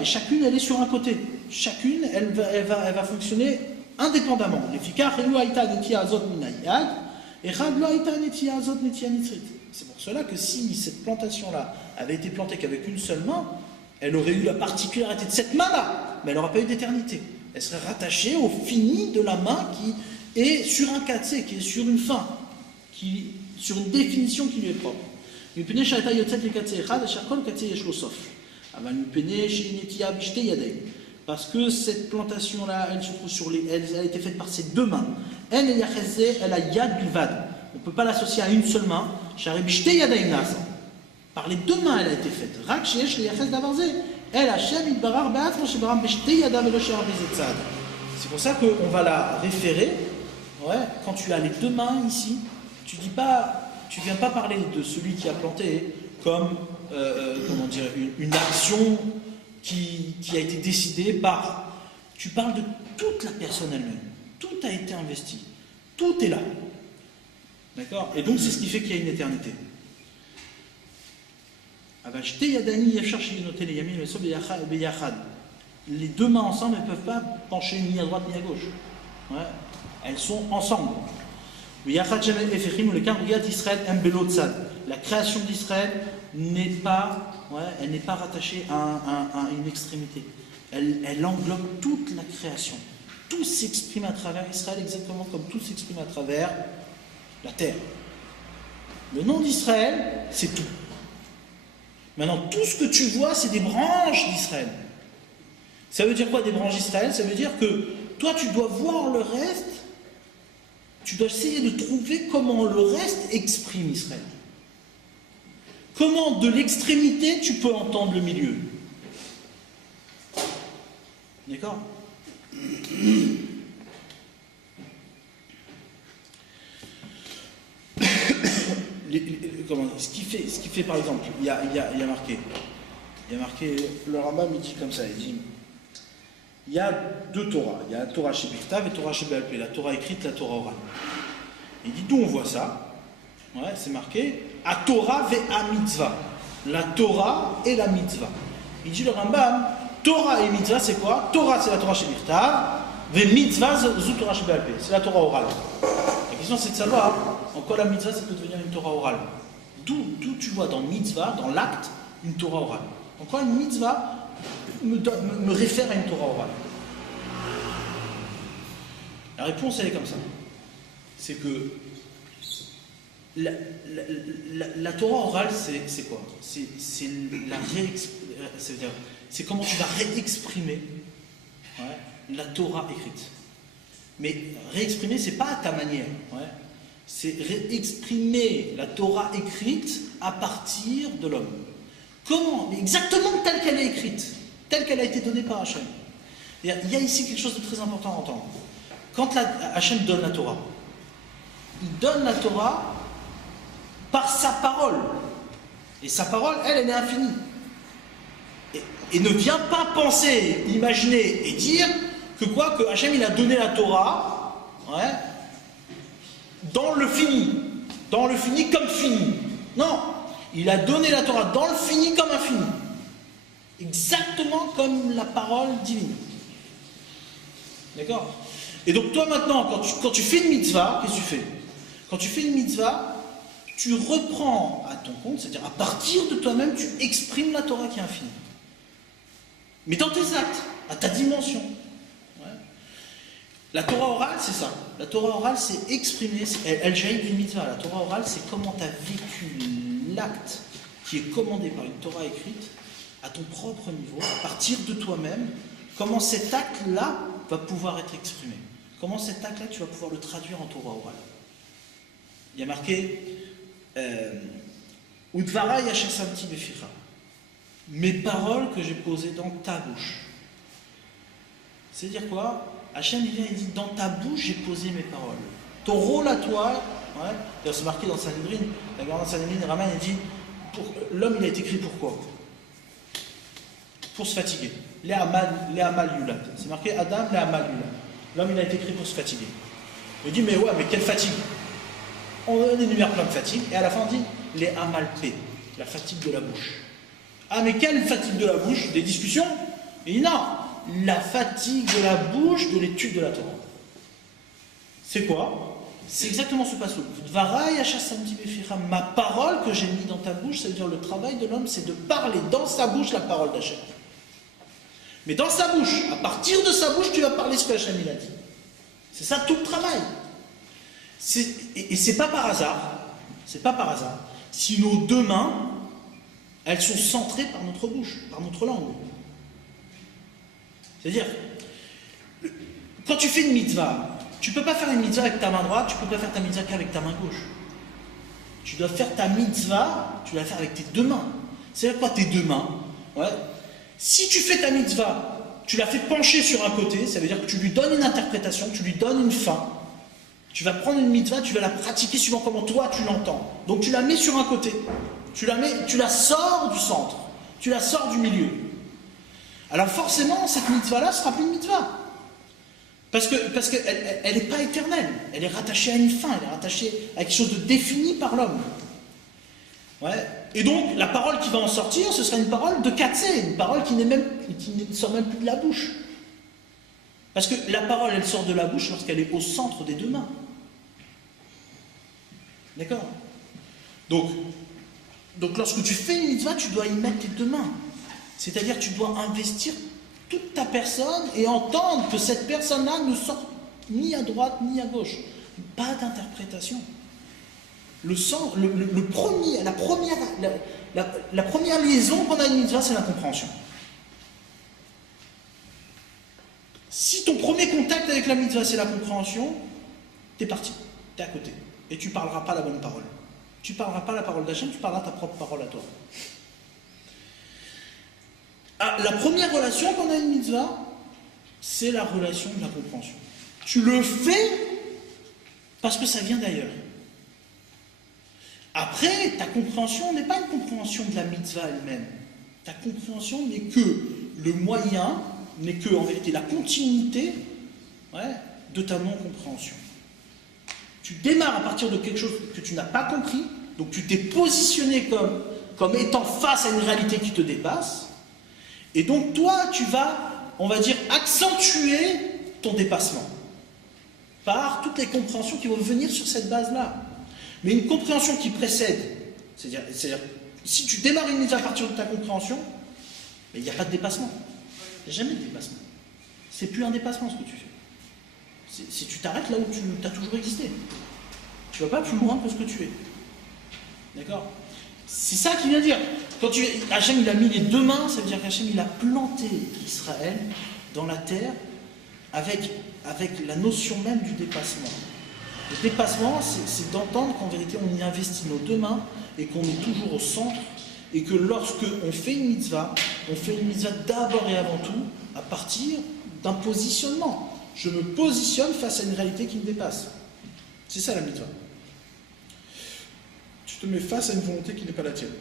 Et chacune, elle est sur un côté. Chacune, elle va fonctionner indépendamment. C'est pour cela que si cette plantation-là avait été plantée qu'avec une seule main, elle aurait eu la particularité de cette main-là, mais elle n'aurait pas eu d'éternité. Elle serait rattachée au fini de la main qui est sur un katsé, qui est sur une fin, sur une définition qui lui est propre. Parce que cette plantation-là, elle se trouve elle a été faite par ses deux mains. Elle a yad bilvad. On ne peut pas l'associer à une seule main. Par les deux mains, elle a été faite. C'est pour ça qu'on va la référer. Ouais, quand tu as les deux mains ici, tu viens pas parler de celui qui a planté comme une action qui a été décidée par. Tu parles de toute la personne elle-même. Tout a été investi. Tout est là. D'accord? Et donc c'est ce qui fait qu'il y a une éternité. Les deux mains ensemble, elles ne peuvent pas pencher ni à droite ni à gauche. Ouais. Elles sont ensemble. La création d'Israël n'est pas rattachée à une extrémité. Elle englobe toute la création. Tout s'exprime à travers Israël exactement comme tout s'exprime à travers la terre. Le nom d'Israël, c'est tout. Maintenant, tout ce que tu vois, c'est des branches d'Israël. Ça veut dire quoi, des branches d'Israël? Ça veut dire que toi, tu dois voir le reste, tu dois essayer de trouver comment le reste exprime Israël. Comment, de l'extrémité, tu peux entendre le milieu. D'accord? Ce qui fait par exemple, il y a marqué, le Rambam il dit comme ça, il dit, il y a deux Torahs, il y a la Torah chez Biktav et la Torah chez Baal Peh, la Torah écrite, la Torah orale. Il dit d'où on voit ça? Ouais, c'est marqué, à Torah ve a mitzvah, la Torah et la mitzvah. Il dit le Rambam, Torah et mitzvah c'est quoi? Torah c'est la Torah chez Biktav, ve mitzvah c'est la Torah chez Baal Peh, c'est la Torah orale. La question c'est de savoir en quoi la mitzvah ça peut devenir une Torah orale. D'où tu vois dans mitzvah, dans l'acte, une Torah orale. En quoi une mitzvah me réfère à une Torah orale? La réponse elle est comme ça. C'est que la Torah orale c'est quoi? C'est comment tu vas réexprimer la Torah écrite. Mais réexprimer, c'est pas à ta manière. Ouais. C'est réexprimer la Torah écrite à partir de l'homme. Comment? Mais exactement telle qu'elle est écrite, telle qu'elle a été donnée par Hachem. Il y a ici quelque chose de très important à entendre. Quand Hachem donne la Torah, il donne la Torah par sa parole. Et sa parole, elle est infinie. Et ne viens pas penser, imaginer et dire que Hachem il a donné la Torah, ouais, dans le fini comme fini. Non, il a donné la Torah dans le fini comme infini. Exactement comme la parole divine. D'accord? Et donc toi maintenant, quand tu fais une mitzvah, qu'est-ce que tu fais? Quand tu fais une mitzvah, tu reprends à ton compte, c'est-à-dire à partir de toi-même, tu exprimes la Torah qui est infinie. Mais dans tes actes, à ta dimension. Ouais. La Torah orale, c'est ça. La Torah orale, c'est exprimer, elle jaillit d'une mitzvah. La Torah orale, c'est comment tu as vécu l'acte qui est commandé par une Torah écrite à ton propre niveau, à partir de toi-même, comment cet acte-là va pouvoir être exprimé. Comment cet acte-là, tu vas pouvoir le traduire en Torah orale. Il y a marqué Udvara yashasamti beficha. Mes paroles que j'ai posées dans ta bouche. C'est-à-dire quoi? Hachem il vient et dit dans ta bouche j'ai posé mes paroles. Ton rôle à toi, ouais, c'est marqué dans Sanhedrin, la grande Sanhedrin, Raman il dit l'homme il a été créé pourquoi? Pour se fatiguer. Les amal yulad. C'est marqué Adam les amal yulad. L'homme il a été créé pour se fatiguer. Il dit mais ouais mais quelle fatigue? On énumère plein de fatigues et à la fin on dit les amalpé, la fatigue de la bouche. Ah mais quelle fatigue de la bouche? Des discussions? Il dit non, la fatigue de la bouche de l'étude de la Torah. C'est quoi? C'est exactement ce passage. Ma parole que j'ai mis dans ta bouche, ça veut dire le travail de l'homme, c'est de parler dans sa bouche la parole d'Hachem. Mais dans sa bouche, à partir de sa bouche, tu vas parler ce que Hachem il a dit. C'est ça tout le travail. Et c'est pas par hasard. C'est pas par hasard. Si nos deux mains, elles sont centrées par notre bouche, par notre langue. C'est-à-dire, quand tu fais une mitzvah, tu ne peux pas faire une mitzvah avec ta main droite, tu ne peux pas faire ta mitzvah qu'avec ta main gauche. Tu dois faire ta mitzvah, tu dois la faire avec tes deux mains. C'est quoi tes deux mains? Ouais. Si tu fais ta mitzvah, tu la fais pencher sur un côté, ça veut dire que tu lui donnes une interprétation, tu lui donnes une fin. Tu vas prendre une mitzvah, tu vas la pratiquer suivant comment toi tu l'entends. Donc tu la mets sur un côté. Tu la sors du centre. Tu la sors du milieu. Alors forcément, cette mitzvah-là ne sera plus une mitzvah. Parce qu'elle n'est pas éternelle. Elle est rattachée à une fin. Elle est rattachée à quelque chose de défini par l'homme. Ouais. Et donc, la parole qui va en sortir, ce sera une parole de katsé, une parole qui ne sort même plus de la bouche. Parce que la parole, elle sort de la bouche lorsqu'elle est au centre des deux mains. D'accord? Donc, lorsque tu fais une mitzvah, tu dois y mettre tes deux mains. C'est-à-dire tu dois investir toute ta personne et entendre que cette personne-là ne sort ni à droite ni à gauche. Pas d'interprétation. La première liaison qu'on a à une mitzvah, c'est la compréhension. Si ton premier contact avec la mitzvah, c'est la compréhension, t'es parti, t'es à côté. Et tu ne parleras pas la bonne parole. Tu ne parleras pas la parole d'Hachem, tu parleras ta propre parole à toi. Ah, la première relation qu'on a à une mitzvah, c'est la relation de la compréhension. Tu le fais parce que ça vient d'ailleurs. Après, ta compréhension n'est pas une compréhension de la mitzvah elle-même. Ta compréhension n'est que le moyen, n'est que, en vérité, la continuité de ta non-compréhension. Tu démarres à partir de quelque chose que tu n'as pas compris, donc tu t'es positionné comme étant face à une réalité qui te dépasse, et donc toi, tu vas, on va dire, accentuer ton dépassement par toutes les compréhensions qui vont venir sur cette base-là. Mais une compréhension qui précède, c'est-à-dire si tu démarres une mise à partir de ta compréhension, il n'y a pas de dépassement. Il n'y a jamais de dépassement. C'est plus un dépassement ce que tu fais. Si tu t'arrêtes là où tu as toujours existé. Tu ne vas pas plus loin que ce que tu es. D'accord? C'est ça qu'il vient dire. Quand Hachem il a mis les deux mains, ça veut dire qu'Hachem il a planté Israël dans la terre avec la notion même du dépassement. Le dépassement, c'est d'entendre qu'en vérité, on y investit nos deux mains et qu'on est toujours au centre et que lorsque on fait une mitzvah d'abord et avant tout à partir d'un positionnement. Je me positionne face à une réalité qui me dépasse. C'est ça la mitzvah. Tu te mets face à une volonté qui n'est pas la tienne.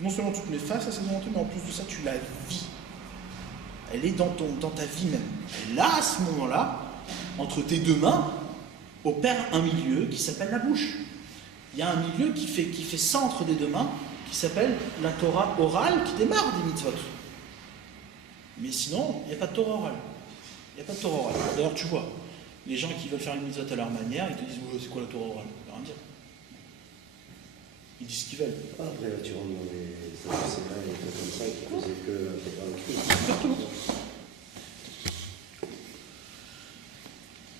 Non seulement tu te mets face à cette volonté, mais en plus de ça, tu la vis. Elle est dans ta vie même. Et là, à ce moment-là, entre tes deux mains, opère un milieu qui s'appelle la bouche. Il y a un milieu qui fait centre des deux mains, qui s'appelle la Torah orale, qui démarre des mitzvot. Mais sinon, il n'y a pas de Torah orale. Il n'y a pas de Torah orale. D'ailleurs, tu vois, les gens qui veulent faire une mitzvot à leur manière, ils te disent c'est quoi la Torah orale? Ça veut rien dire. Ils disent ce qu'ils veulent. Après, là, tu rentres dans les Sadducéens et des trucs comme ça qui faisaient que la Torah orale. Exactement.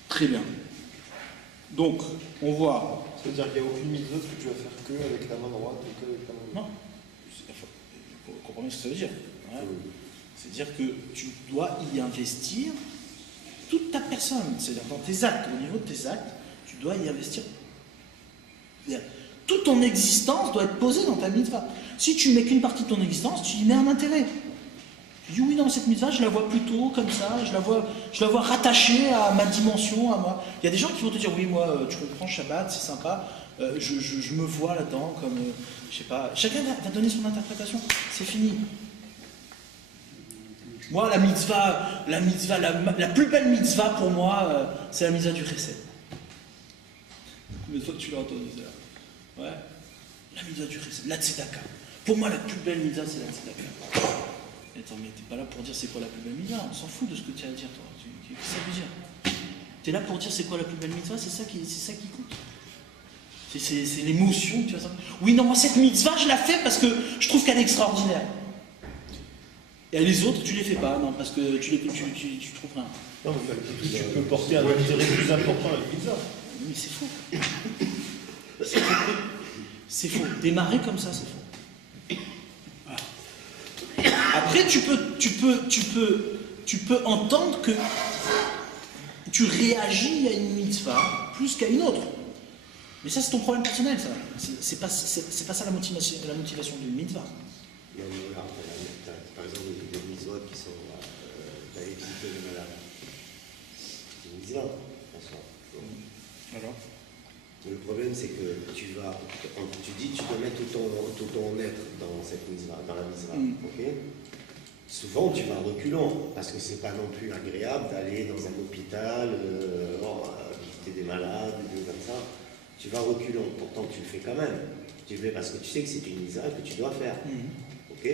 Très bien. Donc, on voit. Ça veut dire qu'il n'y a aucune mitzvah que tu vas faire que avec la main droite et que avec la main gauche. Non. Vous comprenez ce que ça veut dire, hein? C'est-à-dire que tu dois y investir toute ta personne. C'est-à-dire dans tes actes, au niveau de tes actes, tu dois y investir. Toute ton existence doit être posée dans ta mitzvah. Si tu mets qu'une partie de ton existence, tu y mets un intérêt. Tu dis oui, non, cette mitzvah, je la vois plutôt comme ça, je la vois rattachée à ma dimension, à moi. Il y a des gens qui vont te dire oui, moi, tu comprends, Shabbat, c'est sympa, je me vois là-dedans comme, je sais pas, chacun va donner son interprétation, c'est fini. Moi, la plus belle mitzvah pour moi, c'est la mitzvah du chesed. Combien de fois que tu l'as entendu ça? Ouais. La mitzvah du chesed, la tzedaka. Pour moi, la plus belle mitzvah, c'est la tzedaka. Attends, mais t'es pas là pour dire c'est quoi la plus belle mitzvah, on s'en fout de ce que tu as à dire, toi. Qu'est-ce que ça veut dire? T'es là pour dire c'est quoi la plus belle mitzvah, c'est ça qui compte. C'est l'émotion que tu vas sentir. Oui, non, moi cette mitzvah, je la fais parce que je trouve qu'elle est extraordinaire. Et les autres, tu les fais pas, non, parce que tu trouves rien. Non, mais tu peux porter un intérêt plus important à la pizza. Mais c'est faux. C'est faux. C'est faux. Démarrer comme ça, c'est faux. Après, tu peux entendre que tu réagis à une mitzvah plus qu'à une autre. Mais ça, c'est ton problème personnel, ça. C'est pas ça la motivation d'une mitzvah. Non, mais là, par exemple, il y a des mitzvahs qui sont d'aller visiter les malades. C'est une mitzvah, en soi. Alors le problème, c'est que tu dois mettre tout ton être dans cette mitzvah, dans la mitzvah. Ok? Souvent, tu vas reculant, parce que c'est pas non plus agréable d'aller dans un hôpital, visiter des malades, des choses comme ça. Tu vas reculant, pourtant tu le fais quand même. Tu le fais parce que tu sais que c'est une mitzvah que tu dois faire. Ok?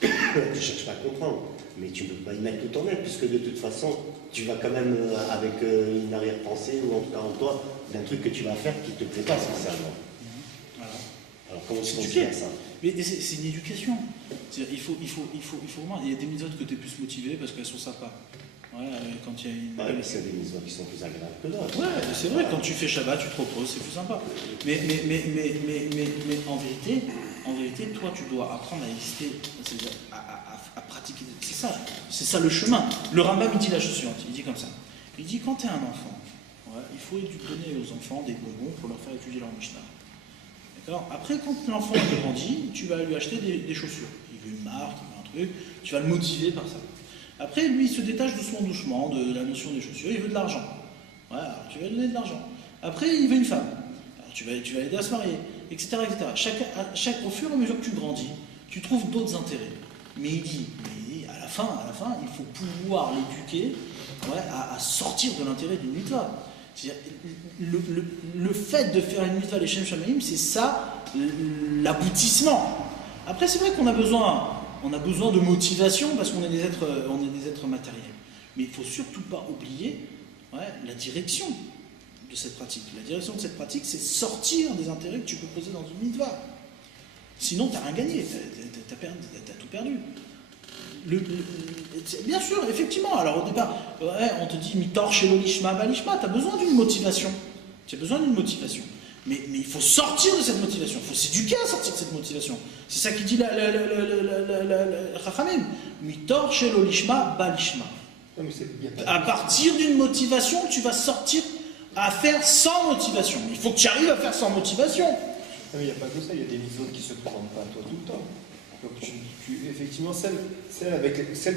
Tu ne cherches pas à comprendre, mais tu ne peux pas y mettre tout ton être, puisque de toute façon, tu vas quand même avec une arrière-pensée, ou en tout cas en toi, d'un truc que tu vas faire qui ne te plaît pas spécialement. Alors comment tu considères ça? Mais c'est une éducation. Il faut vraiment. Il y a des mitzvot que tu es plus motivé parce qu'elles sont sympas. Ouais, quand il y a une. Ouais, mais c'est des mitzvot qui sont plus agréables que d'autres. Ouais, c'est vrai, quand tu fais Shabbat, tu te reposes, c'est plus sympa. Mais en vérité, toi, tu dois apprendre à exister, à pratiquer. C'est ça le chemin. Le Rambam, il dit la chose suivante, il dit comme ça. Il dit, quand tu es un enfant, il faut donner aux enfants des bonbons pour leur faire étudier leur Mishnah. D'accord? Après, quand l'enfant grandit, tu vas lui acheter des chaussures. Il veut une marque, il veut un truc, tu vas le motiver par ça. Après, lui, il se détache doucement de la notion des chaussures, il veut de l'argent. Voilà, tu vas lui donner de l'argent. Après, il veut une femme. Alors, tu vas l'aider à se marier, etc. Au fur et à mesure que tu grandis, tu trouves d'autres intérêts. Mais il dit, à la fin, il faut pouvoir l'éduquer à sortir de l'intérêt d'une mitzvah. C'est-à-dire, le fait de faire une mitzvah Leshem Shamayim, c'est ça l'aboutissement. Après, c'est vrai qu'on a besoin de motivation parce qu'on est des êtres matériels. Mais il ne faut surtout pas oublier la direction de cette pratique. La direction de cette pratique, c'est sortir des intérêts que tu peux poser dans une mitzvah. Sinon, tu n'as rien gagné, tu as tout perdu. Bien sûr, effectivement. Alors au départ, on te dit mitor shelo lishma balishma, tu as besoin d'une motivation. Tu as besoin d'une motivation. Mais il faut sortir de cette motivation. Il faut s'éduquer à sortir de cette motivation. C'est ça qui dit Chachamim. Mitor shelo lishma balishma. Non, mais il y a pas À partir d'une motivation, tu vas sortir à faire sans motivation. Il faut que tu arrives à faire sans motivation. Non, mais il n'y a pas que ça, il y a des mitzvot qui ne se présentent pas à toi tout le temps. Donc effectivement, celle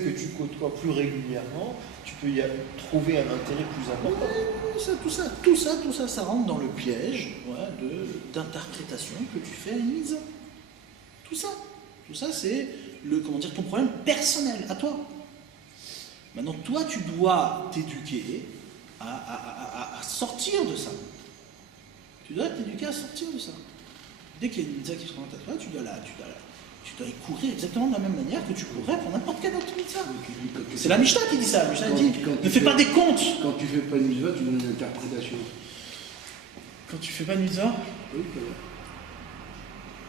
que tu côtoies plus régulièrement, tu peux y trouver un intérêt plus important. Tout ça, ça rentre dans le piège d'interprétation que tu fais à une mise. Tout ça, c'est ton problème personnel, à toi. Maintenant, toi, tu dois t'éduquer à sortir de ça. Tu dois t'éduquer à sortir de ça. Dès qu'il y a une mitzvah qui se présente à toi, tu dois y courir exactement de la même manière que tu courrais pour n'importe quelle autre mitzvah. C'est la Mishnah qui dit ça. La Mishnah dit ne fais pas des comptes. Quand tu fais pas une mitzvah, tu donnes une interprétation. Quand tu fais pas de mitzvah, Oui, voilà.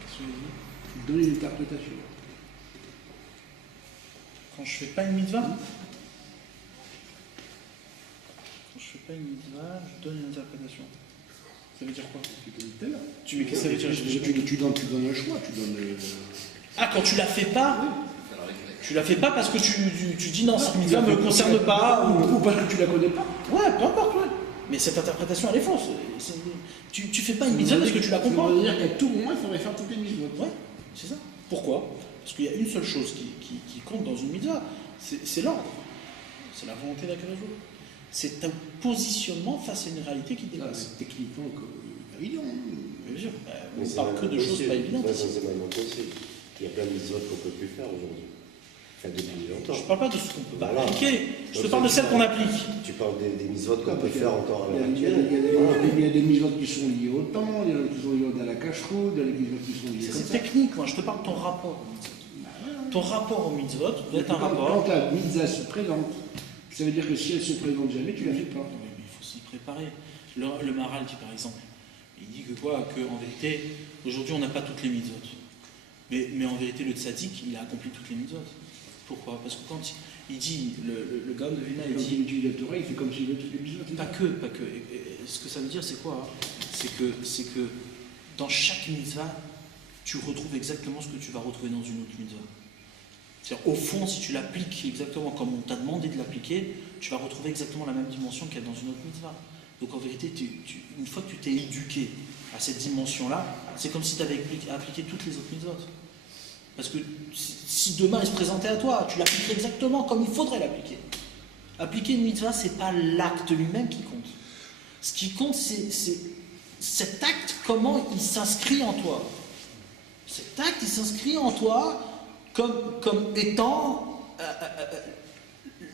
qu'est-ce que tu dis? Tu donnes une interprétation. Quand je fais pas une mitzvah, je donne une interprétation. Ça veut dire quoi? Tu donnes tout à l'heure. Qu'est-ce que ça veut dire? Tu donnes un choix, tu donnes. Ah, quand tu la fais pas, tu la fais pas parce que tu dis non, cette mitzvah ne me concerne pas, Ou parce que tu la connais pas. Ouais, peu importe, ouais. Mais cette interprétation, elle est fausse. Tu fais pas une mitzvah parce que tu la comprends. Ça veut dire qu'à tout moment, il faudrait faire toutes les mitzvahs. Ouais, c'est ça. Pourquoi? Parce qu'il y a une seule chose qui compte dans une mitzvah, c'est l'ordre. C'est la volonté d'accueillir le jour. C'est un positionnement face à une réalité qui dépasse. Techniquement, évident. Bien sûr, on Mais parle c'est que de même choses possible. pas évidentes. Ouais, c'est même impossible. Il y a plein de mitzvot qu'on ne peut plus faire aujourd'hui. Enfin, depuis longtemps. Je ne parle pas de ce qu'on peut pas Voilà. appliquer, je te parle de celles qu'on applique. Tu parles des mitzvot qu'on peut faire encore à l'heure Il actuelle. y a des mitzvot qui sont liées au temps, il y en a qui sont liées à la cache-route, il y a des mitzvot qui sont liées Ça, comme c'est ça. technique, moi, je te parle de ton rapport au mitzvot. Ton rapport au mitzvot doit être un rapport. Quand la mitzvah se présente, ça veut dire que si elle se présente jamais, tu la fais pas. Oui, mais il faut s'y préparer. Le Maharal dit par exemple, il dit que en vérité, aujourd'hui on n'a pas toutes les mitzvot. Mais en vérité, le tzaddik, il a accompli toutes les mitzvot. Pourquoi? Parce que quand il dit, le Gaon de Vilna, il Quand dit. il étudie la Torah, il fait comme s'il veut toutes les mitzvot. Pas que. Et ce que ça veut dire, c'est quoi? C'est que dans chaque mitzvah, tu retrouves exactement ce que tu vas retrouver dans une autre mitzvah. C'est-à-dire, au fond, si tu l'appliques exactement comme on t'a demandé de l'appliquer, tu vas retrouver exactement la même dimension qu'il y a dans une autre mitzvah. Donc en vérité, une fois que tu t'es éduqué à cette dimension-là, c'est comme si tu avais appliqué toutes les autres mitzvot. Parce que si demain il se présentait à toi, tu l'appliquerais exactement comme il faudrait l'appliquer. Appliquer une mitzvah, c'est pas l'acte lui-même qui compte. Ce qui compte, c'est cet acte, comment il s'inscrit en toi. Cet acte, il s'inscrit en toi comme étant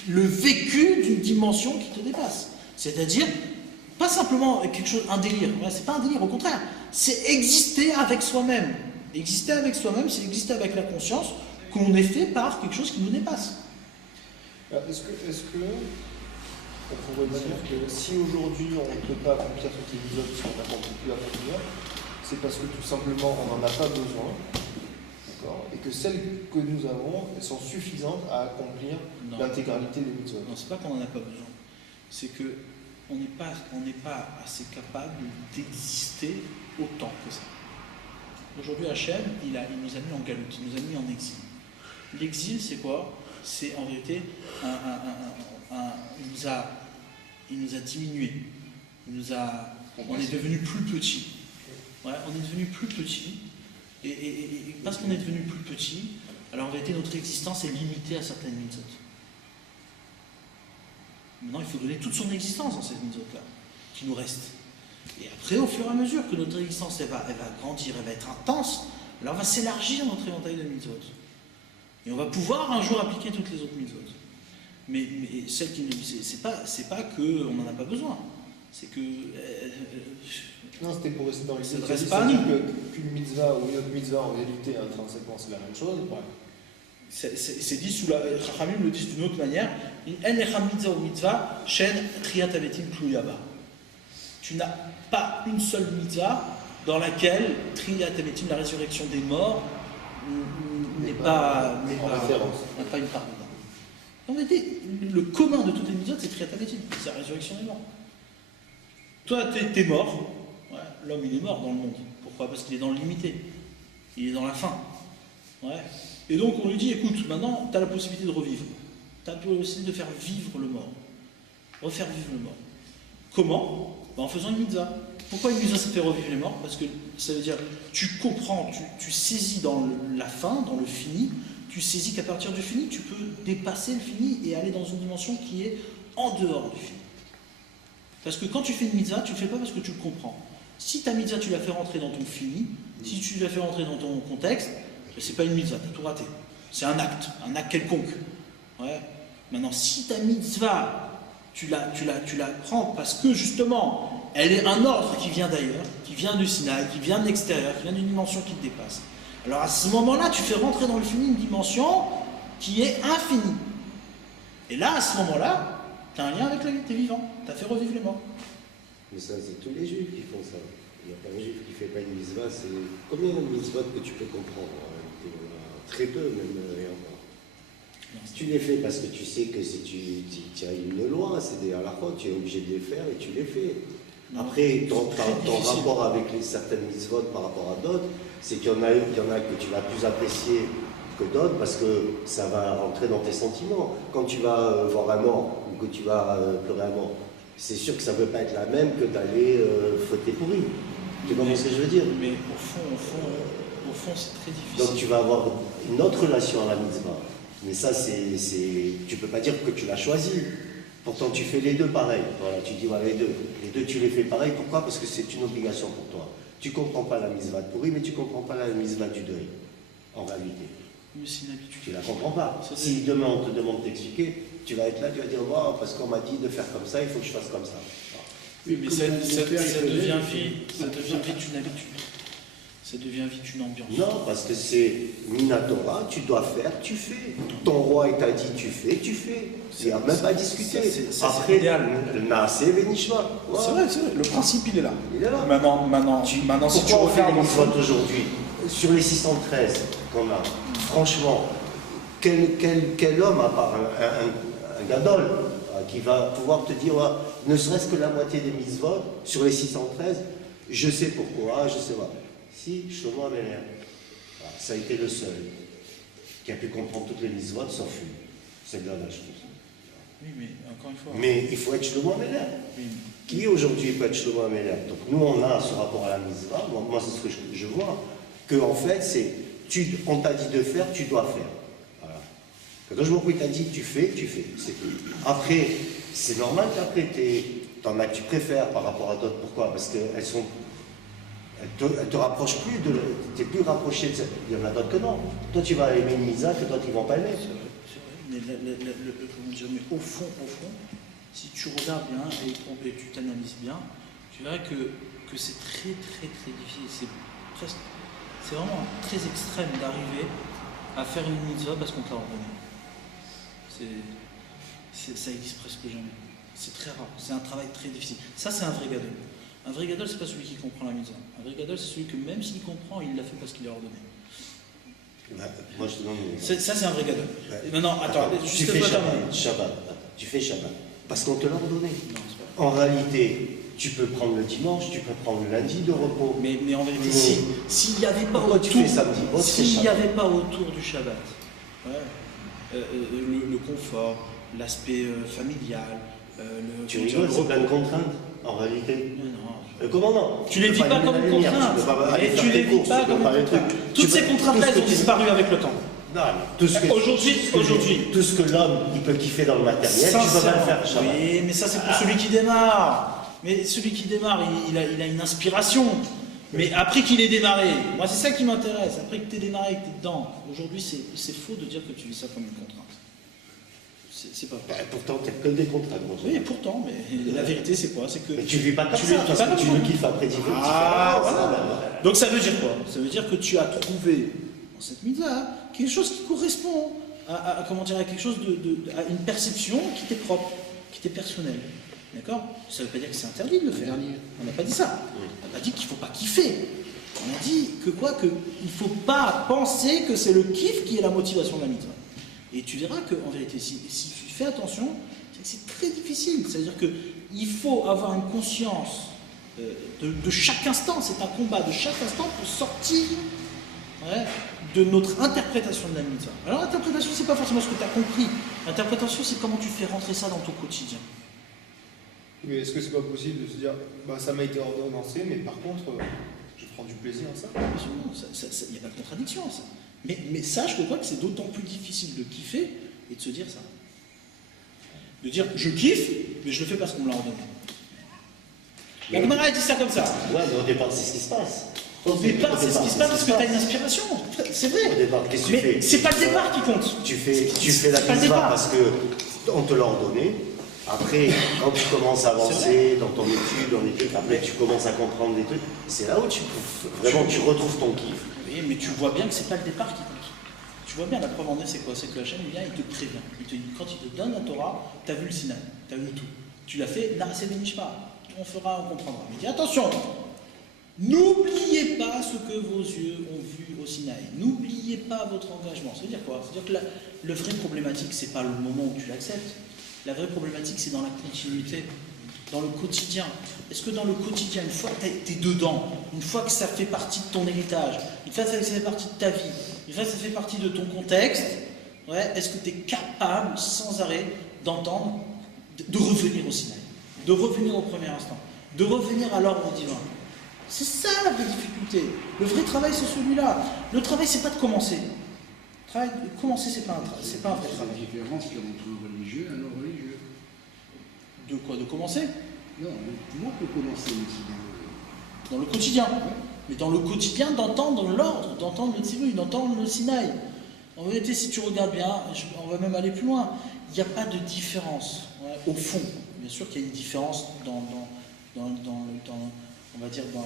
le vécu d'une dimension qui te dépasse. C'est-à-dire, pas simplement quelque chose, un délire. Ouais, c'est pas un délire, au contraire. C'est exister avec soi-même. Exister avec soi-même, c'est exister avec la conscience qu'on est fait par quelque chose qui nous dépasse. Alors, est-ce que on pourrait dire que si aujourd'hui on ne peut pas accomplir toutes les mitzvot parce qu'on n'a pas pu accomplir, c'est parce que tout simplement on n'en a pas besoin, d'accord, et que celles que nous avons, elles sont suffisantes à accomplir l'intégralité des mitzvot. Non, c'est pas qu'on n'en a pas besoin. C'est que on n'est pas assez capable d'exister autant que ça. Aujourd'hui, Hachem, il nous a mis en galoute, il nous a mis en exil. L'exil, c'est quoi? C'est en vérité, il nous a diminué. On est devenu plus petit. Ouais, on est devenu plus petit. Et parce qu'on est devenu plus petit, alors en vérité, notre existence est limitée à certaines mitzvot. Maintenant, il faut donner toute son existence dans cette mitzvot-là, qui nous reste. Et après, au fur et à mesure que notre existence elle va grandir, elle va être intense, alors on va s'élargir notre éventail de mitzvot. Et on va pouvoir un jour appliquer toutes les autres mitzvot. Mais celle qui nous dit, c'est pas qu'on n'en a pas besoin. C'est que. Non, c'était pour rester dans les ça ne mitzvot. reste pas à nous. Qu'une mitzvah ou une autre mitzvah, en réalité, intrinsèquement, c'est la même chose. Ouais. C'est dit sous la. Chachamim le disent d'une autre manière. En echad mitzvah ou mitzvah, shen triyat avetim kluyaba. Tu n'as pas une seule mitzvah dans laquelle triyat avetim, la résurrection des morts, n'est pas une part dedans. En réalité, le commun de toutes les mitzvot, c'est triyat avetim, c'est la résurrection des morts. Toi, t'es mort. Ouais, l'homme, il est mort dans le monde. Pourquoi? Parce qu'il est dans le limité. Il est dans la fin. Ouais. Et donc, on lui dit, écoute, maintenant, tu as la possibilité de revivre. tu as pour aussi de faire vivre le mort. Refaire vivre le mort. Comment? En faisant une mitzvah. Pourquoi une mitzvah ça fait revivre les morts? Parce que ça veut dire, tu comprends, tu saisis dans la fin, dans le fini, tu saisis qu'à partir du fini, tu peux dépasser le fini et aller dans une dimension qui est en dehors du fini. Parce que quand tu fais une mitzvah, tu ne le fais pas parce que tu le comprends. Si ta mitzvah, tu l'as fait rentrer dans ton fini, si tu l'as fait rentrer dans ton contexte, c'est pas une mitzvah, tu as tout raté. C'est un acte quelconque. Ouais. Maintenant, si ta mitzvah, tu la prends parce que justement, elle est un ordre qui vient d'ailleurs, qui vient du Sinaï, qui vient de l'extérieur, qui vient d'une dimension qui te dépasse. Alors à ce moment-là, tu fais rentrer dans le fini une dimension qui est infinie. Et là, à ce moment-là, tu as un lien avec la vie, tu es vivant, tu as fait revivre les morts. Mais ça, c'est tous les juifs qui font ça. Il n'y a pas un juif qui ne fait pas une mitzvah. C'est combien de mitzvot que tu peux comprendre? Très peu, même, et encore. Tu les fais parce que tu sais que si tu as une loi, c'est des halakhot, tu es obligé de les faire et tu les fais. Après, ton rapport avec certaines mitzvot par rapport à d'autres, c'est qu'il y en a que tu vas plus apprécier que d'autres parce que ça va rentrer dans tes sentiments. Quand tu vas voir un mort ou que tu vas pleurer un mort, c'est sûr que ça ne peut pas être la même que d'aller fouetter pourri. Tu comprends ce que je veux dire? Mais au fond, c'est très difficile. Donc tu vas avoir une autre relation à la mitzvah. Mais ça, tu ne peux pas dire que tu l'as choisi. Pourtant, tu fais les deux pareil. Voilà, tu dis, voilà, les deux, tu les fais pareil. Pourquoi? Parce que c'est une obligation pour toi. Tu ne comprends pas la mitzvah de pourri, mais tu ne comprends pas la mitzvah du deuil, en réalité. Mais c'est une habitude. Tu ne la comprends pas. Si demain on te demande d'expliquer, tu vas être là, tu vas dire, wow, parce qu'on m'a dit de faire comme ça, il faut que je fasse comme ça. Oui, mais ça devient vite une habitude. Ça devient vite une ambiance. Non, parce que c'est Minatora, tu dois faire, tu fais. Ton roi t'a dit, tu fais, tu fais. Il n'y a même pas à discuter. Après, Naaseh Venishma. C'est vrai. Le principe, il est là. Il est là. Maintenant, si tu regardes les mitzvot aujourd'hui, sur les 613 qu'on a, franchement, quel homme, à part un gadol, qui va pouvoir te dire, ne serait-ce que la moitié des mitzvot, sur les 613, je sais pourquoi, je sais pas. Si, Shlomo Améler, ça a été le seul qui a pu comprendre toutes les mitzvot, sauf une. C'est de la chose. Oui, mais encore une fois. Mais il faut être Shlomo Améler. Oui. Qui aujourd'hui peut être Shlomo Améler? Donc nous, on a ce rapport à la mitzvah. Moi, c'est ce que je vois. Que en fait, on t'a dit de faire, tu dois faire. Voilà. Quand je vois qu'il t'a dit tu fais, c'est tout. Après, c'est normal qu'après, t'en as que tu préfères par rapport à d'autres. Pourquoi? Parce qu'elles sont. Elle te rapproche plus tu n'es plus rapproché de ça. Il y en a d'autres que non. Toi, tu vas aimer une mitzvah que d'autres, ils ne vont pas aimer. C'est vrai. Mais au fond, si tu regardes bien et tu t'analyses bien, tu verras que c'est très, très, très difficile. C'est vraiment très extrême d'arriver à faire une mitzvah parce qu'on te l'a ordonné. Ça existe presque jamais. C'est très rare. C'est un travail très difficile. Ça, c'est un vrai gadol. Un vrai gadol, c'est pas celui qui comprend la mitzvah. Un vrai gadol, c'est celui que même s'il comprend, il l'a fait parce qu'il est ordonné. Moi, je te demande. Ça, c'est un vrai gadol. Maintenant, attends, tu fais Shabbat. Tu fais Shabbat. Parce qu'on te l'a ordonné. En réalité, tu peux prendre le dimanche, tu peux prendre le lundi de repos. Mais en vérité, s'il n'y avait pas autour du Shabbat, le confort, l'aspect familial, tu rigoles, c'est plein de contraintes, en réalité. Non. Comment non? Tu les vis pas comme une contrainte. Tu les vis pas comme une contrainte. Toutes ces contraintes-là, elles ont disparu avec le temps. Non, aujourd'hui, tout ce que l'homme il peut kiffer dans le matériel, tu peux pas le faire. Oui, mais ça c'est pour celui qui démarre. Mais celui qui démarre, il a une inspiration. Mais après qu'il ait démarré, moi c'est ça qui m'intéresse. Après que tu aies démarré et que tu es dedans, aujourd'hui c'est faux de dire que tu vis ça comme une contrainte. C'est pas vrai. Pourtant, tu n'as que des contraintes. Oui, pourtant, mais la vérité c'est quoi? C'est que mais tu ne vis pas comme ça, parce que tu le kiffes après 10 minutes. Voilà. Donc ça veut dire quoi? Ça veut dire que tu as trouvé dans cette mitzvah quelque chose qui correspond à quelque chose à une perception qui t'est propre, qui t'est personnelle. D'accord? Ça ne veut pas dire que c'est interdit de le faire. On n'a pas dit ça. On n'a pas dit qu'il ne faut pas kiffer. On a dit qu'il ne faut pas penser que c'est le kiff qui est la motivation de la mitzvah. Et tu verras qu'en vérité, si tu fais attention, c'est très difficile. C'est-à-dire qu'il faut avoir une conscience de chaque instant. C'est un combat de chaque instant pour sortir de notre interprétation de la mitzvah. Alors l'interprétation, c'est pas forcément ce que tu as compris. L'interprétation, c'est comment tu fais rentrer ça dans ton quotidien. Mais est-ce que c'est pas possible de se dire, bah, ça m'a été ordonnancé, mais par contre, je prends du plaisir à ça? Il n'y a pas de contradiction à ça. Mais sache que c'est d'autant plus difficile de kiffer et de se dire ça. De dire, je kiffe, mais je le fais parce qu'on me l'a ordonné. La Gemara dit ça comme ça. Ouais, mais au départ, c'est ce qui se passe. Au départ, c'est ce qui se passe parce que tu as une inspiration. C'est vrai. Au départ, qu'est-ce que tu fais? Mais c'est pas le départ qui compte. Tu fais la mitzvah parce qu'on te l'a ordonné. Après, quand tu commences à avancer dans ton étude, après tu commences à comprendre des trucs, c'est là où tu retrouves ton kiff. Oui, mais tu vois bien que c'est pas le départ qui compte. Tu vois bien, la preuve en est, c'est quoi? C'est que Hachem vient, il te prévient. Il te dit, quand il te donne la Torah, tu as vu le Sinaï, tu as vu tout. Tu l'as fait, Narasé Benishma. On fera, on comprendra. Mais il dit, attention, n'oubliez pas ce que vos yeux ont vu au Sinaï. N'oubliez pas votre engagement. Ça veut dire quoi? C'est-à-dire que le vrai problématique, c'est pas le moment où tu l'acceptes. La vraie problématique, c'est dans la continuité, dans le quotidien. Est-ce que dans le quotidien, une fois que tu es dedans, une fois que ça fait partie de ton héritage, une fois que ça fait partie de ta vie, une fois que ça fait partie de ton contexte, est-ce que tu es capable, sans arrêt, d'entendre, de revenir au Sinaï, de revenir au premier instant, de revenir à l'ordre divin? C'est ça la vraie difficulté. Le vrai travail, c'est celui-là. Le travail, c'est pas de commencer. Commencer, c'est pas un vrai travail. La différence qu'il y a entre un religieux et un non-religieux. De quoi? De commencer? Non, tout le monde peut commencer aussi dans le quotidien. Mais dans le quotidien, d'entendre l'ordre, d'entendre le tzivui, d'entendre le Sinaï. En vérité, si tu regardes bien, on va même aller plus loin, il n'y a pas de différence. Au fond, bien sûr qu'il y a une différence dans on va dire, dans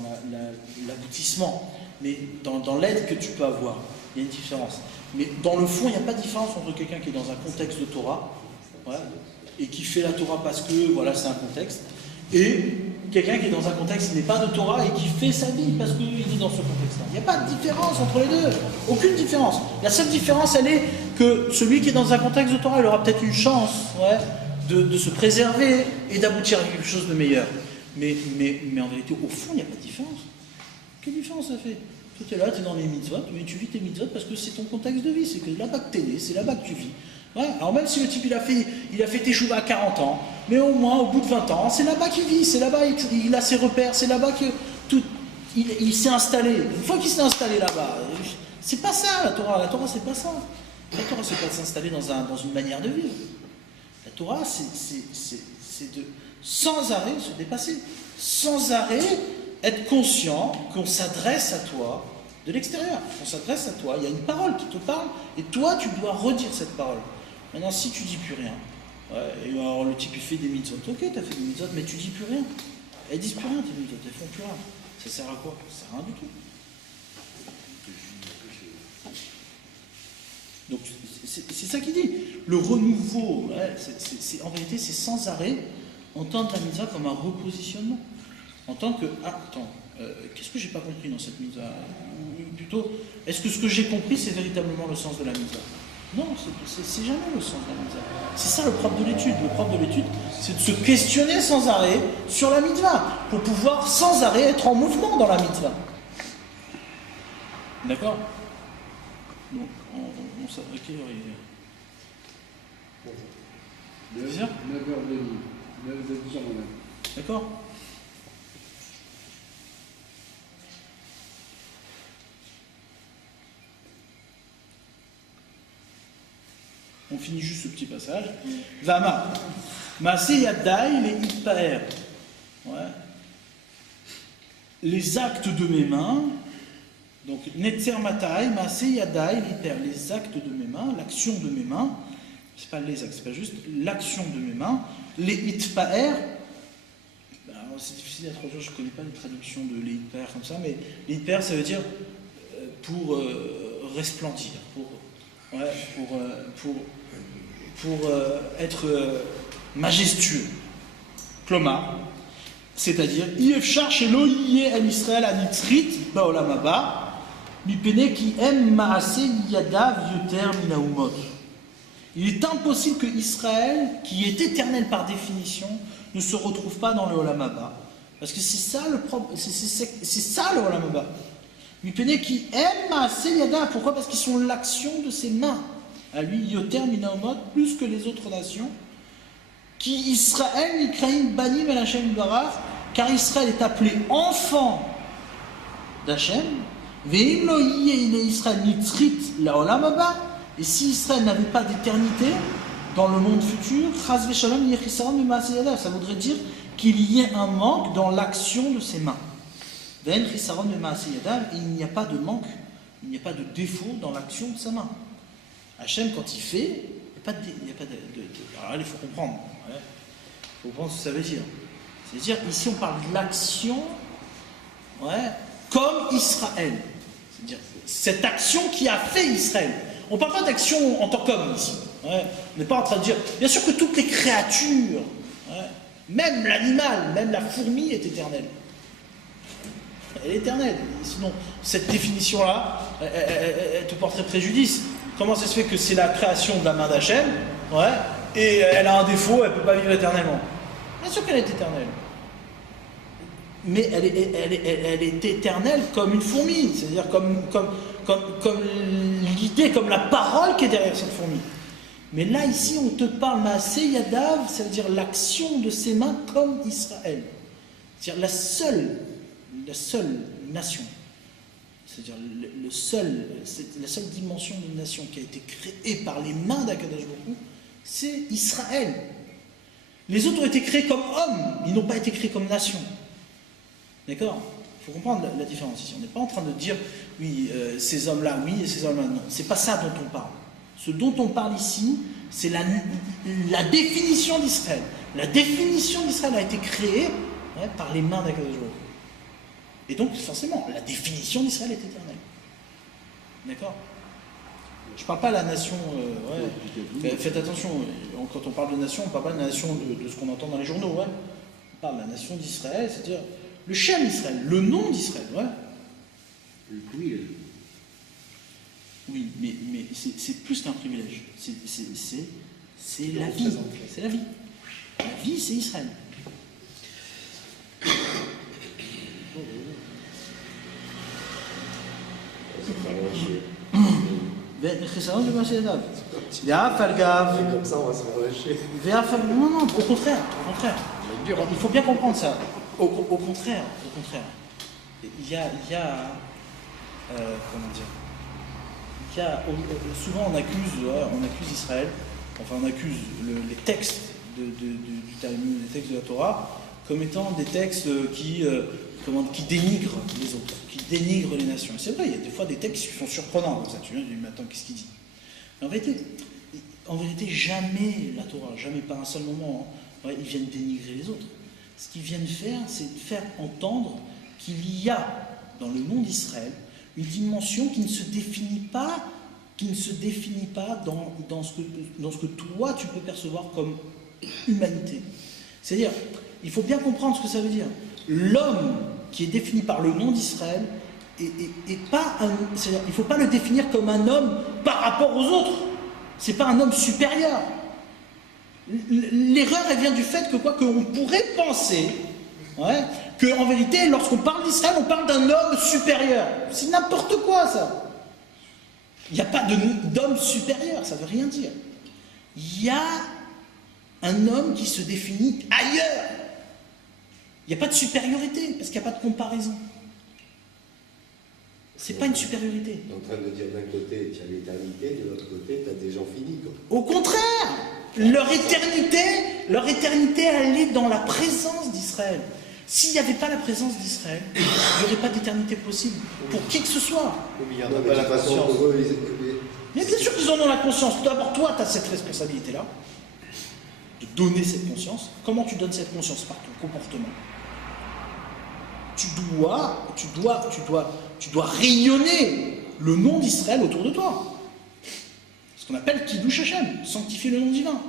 l'aboutissement, mais dans l'aide que tu peux avoir, il y a une différence. Mais dans le fond, il n'y a pas de différence entre quelqu'un qui est dans un contexte de Torah, et qui fait la Torah parce que, voilà, c'est un contexte, et quelqu'un qui est dans un contexte qui n'est pas de Torah et qui fait sa vie parce qu'il est dans ce contexte-là. Il n'y a pas de différence entre les deux, aucune différence. La seule différence, elle est que celui qui est dans un contexte de Torah, il aura peut-être une chance de se préserver et d'aboutir à quelque chose de meilleur. Mais en vérité, au fond, il n'y a pas de différence. Quelle différence ça fait? Toi, tu es là, tu es dans les mitzvot, mais tu vis tes mitzvot parce que c'est ton contexte de vie, c'est que là-bas que tu es né, c'est là-bas que tu vis. Alors même si le type, il a fait teshuva à 40 ans, mais au moins, au bout de 20 ans, c'est là-bas qu'il vit, c'est là-bas il a ses repères, c'est là-bas il s'est installé. Une fois qu'il s'est installé là-bas, c'est pas ça la Torah. La Torah, c'est pas ça. La Torah, c'est pas de s'installer dans une manière de vivre. La Torah, c'est de sans arrêt se dépasser, sans arrêt être conscient qu'on s'adresse à toi de l'extérieur, on s'adresse à toi, il y a une parole qui te parle, et toi tu dois redire cette parole. Maintenant, si tu dis plus rien, et alors le type il fait des mitzvot, ok, tu as fait des mitzvot, mais tu dis plus rien. Elles disent plus rien tes mitzvot, elles font plus rien. Ça sert à quoi? Ça sert à rien du tout. Donc c'est ça qu'il dit. Le renouveau, en réalité, c'est sans arrêt entendre la mitzvah comme un repositionnement. En tant que, qu'est-ce que j'ai pas compris dans cette mitzvah? Ou plutôt, est-ce que ce que j'ai compris, c'est véritablement le sens de la mitzvah? Non, c'est jamais le sens de la mitzvah. C'est ça le propre de l'étude. Le propre de l'étude, c'est de se questionner sans arrêt sur la mitzvah, pour pouvoir sans arrêt être en mouvement dans la mitzvah. D'accord? Donc, on s'adresse à quelle heure il est? 10h 9h30. 9h10 en matin. D'accord? On finit juste ce petit passage. Vama. Maaseh Yadai les Itpaer. Les actes de mes mains. Donc, Netzer Matai, Maaseh Yadai les Itpaer. Les actes de mes mains, l'action de mes mains. C'est pas les actes, c'est pas juste l'action de mes mains. Les Itpaer. C'est difficile à traduire, je ne connais pas les traductions de les Itpaer comme ça, mais les Itpaer, ça veut dire pour resplendir, pour être majestueux. Kloma, c'est-à-dire, Yefchar shelo yeh el Israël anitzrit baolam haba, mipene ki em maaseh yadav yoter min haumot. Il est impossible que Israël, qui est éternel par définition, ne se retrouve pas dans le Olam Haba. Parce que c'est ça le propre, c'est ça le Olam Haba. Mipene qui aime Maaseh Yada. Pourquoi? Parce qu'ils sont l'action de ses mains. À lui, Yoter Minaomot, plus que les autres nations. Qui Israël Nikraim Banim El Hashem Barach, car Israël est appelé enfant d'Hachem. Ve'im lo yeh Israël nitrit laolam haba. Et si Israël n'avait pas d'éternité dans le monde futur, Chas v'shalom yechisaron b'maaseh yadav, ça voudrait dire qu'il y ait un manque dans l'action de ses mains. Ve'en chisaron b'maaseh yadav, il n'y a pas de manque, il n'y a pas de défaut dans l'action de sa main. Hachem, quand il fait, il n'y a pas de. Alors là, il faut comprendre. Il faut comprendre ce que ça veut dire. C'est-à-dire, ici, on parle de l'action, comme Israël. C'est-à-dire, cette action qui a fait Israël. On ne parle pas d'action en tant qu'homme ici. On n'est pas en train de dire. Bien sûr que toutes les créatures, même l'animal, même la fourmi est éternelle. Elle est éternelle. Sinon, cette définition-là, elle te porterait préjudice. Comment ça se fait que c'est la création de la main d'Hachem, et elle a un défaut, elle ne peut pas vivre éternellement? Bien sûr qu'elle est éternelle. Mais elle est éternelle comme une fourmi, c'est-à-dire comme l'idée, comme la parole qui est derrière cette fourmi. Mais là, ici, on te parle Maaseh Yadav, ça veut dire l'action de ses mains comme Israël. C'est-à-dire la seule nation. C'est-à-dire la seule dimension d'une nation qui a été créée par les mains d'Akadosh Baruch Hu, c'est Israël. Les autres ont été créés comme hommes, ils n'ont pas été créés comme nation. D'accord? Il faut comprendre la différence ici. On n'est pas en train de dire, oui, ces hommes-là, oui, et ces hommes-là, non. C'est pas ça dont on parle. Ce dont on parle ici, c'est la définition d'Israël. La définition d'Israël a été créée par les mains d'Akadosh Baruch Hu. Et donc, forcément, la définition d'Israël est éternelle. D'accord? Je ne parle pas de la nation. Faites attention, quand on parle de nation, on ne parle pas de la nation de ce qu'on entend dans les journaux. On parle de la nation d'Israël, c'est-à-dire le Shem Israël, le nom d'Israël. Oui, mais c'est plus qu'un privilège. C'est la vie. C'est la vie. La vie, c'est Israël. Comme ça, on va se relâcher. Non, au contraire. Il faut bien comprendre ça. Au contraire. Il y a comment dire, souvent on accuse Israël, enfin on accuse les textes du Talmud, les textes de la Torah, comme étant des textes qui dénigrent les autres, qui dénigrent les nations. Et c'est vrai, il y a des fois des textes qui sont surprenants comme ça. Tu viens, tu dis, mais attends, qu'est-ce qu'il dit? Mais en vérité, jamais la Torah, jamais pas un seul moment, ils viennent dénigrer les autres. Ce qu'ils viennent faire, c'est faire entendre qu'il y a dans le nom d'Israël une dimension qui ne se définit pas dans ce que toi tu peux percevoir comme humanité. C'est-à-dire, il faut bien comprendre ce que ça veut dire. L'homme qui est défini par le nom d'Israël c'est-à-dire, il ne faut pas le définir comme un homme par rapport aux autres. C'est pas un homme supérieur. L'erreur, elle vient du fait qu'on pourrait penser qu'en vérité, lorsqu'on parle d'Israël, on parle d'un homme supérieur. C'est n'importe quoi, ça. Il n'y a pas d'homme supérieur, ça ne veut rien dire. Il y a un homme qui se définit ailleurs. Il n'y a pas de supériorité, parce qu'il n'y a pas de comparaison. C'est pas une supériorité. Tu es en train de dire d'un côté, tu as l'éternité, de l'autre côté, tu as des gens finis. Quoi. Au contraire, leur éternité, elle est dans la présence d'Israël. S'il n'y avait pas la présence d'Israël, il n'y aurait pas d'éternité possible pour qui que ce soit. Mais il y en a pas la conscience. Mais bien sûr qu'ils en ont la conscience. D'abord, toi, tu as cette responsabilité-là, de donner cette conscience. Comment tu donnes cette conscience? Par ton comportement. Tu dois rayonner le nom d'Israël autour de toi. Ce qu'on appelle Kiddush Hashem, sanctifier le nom divin.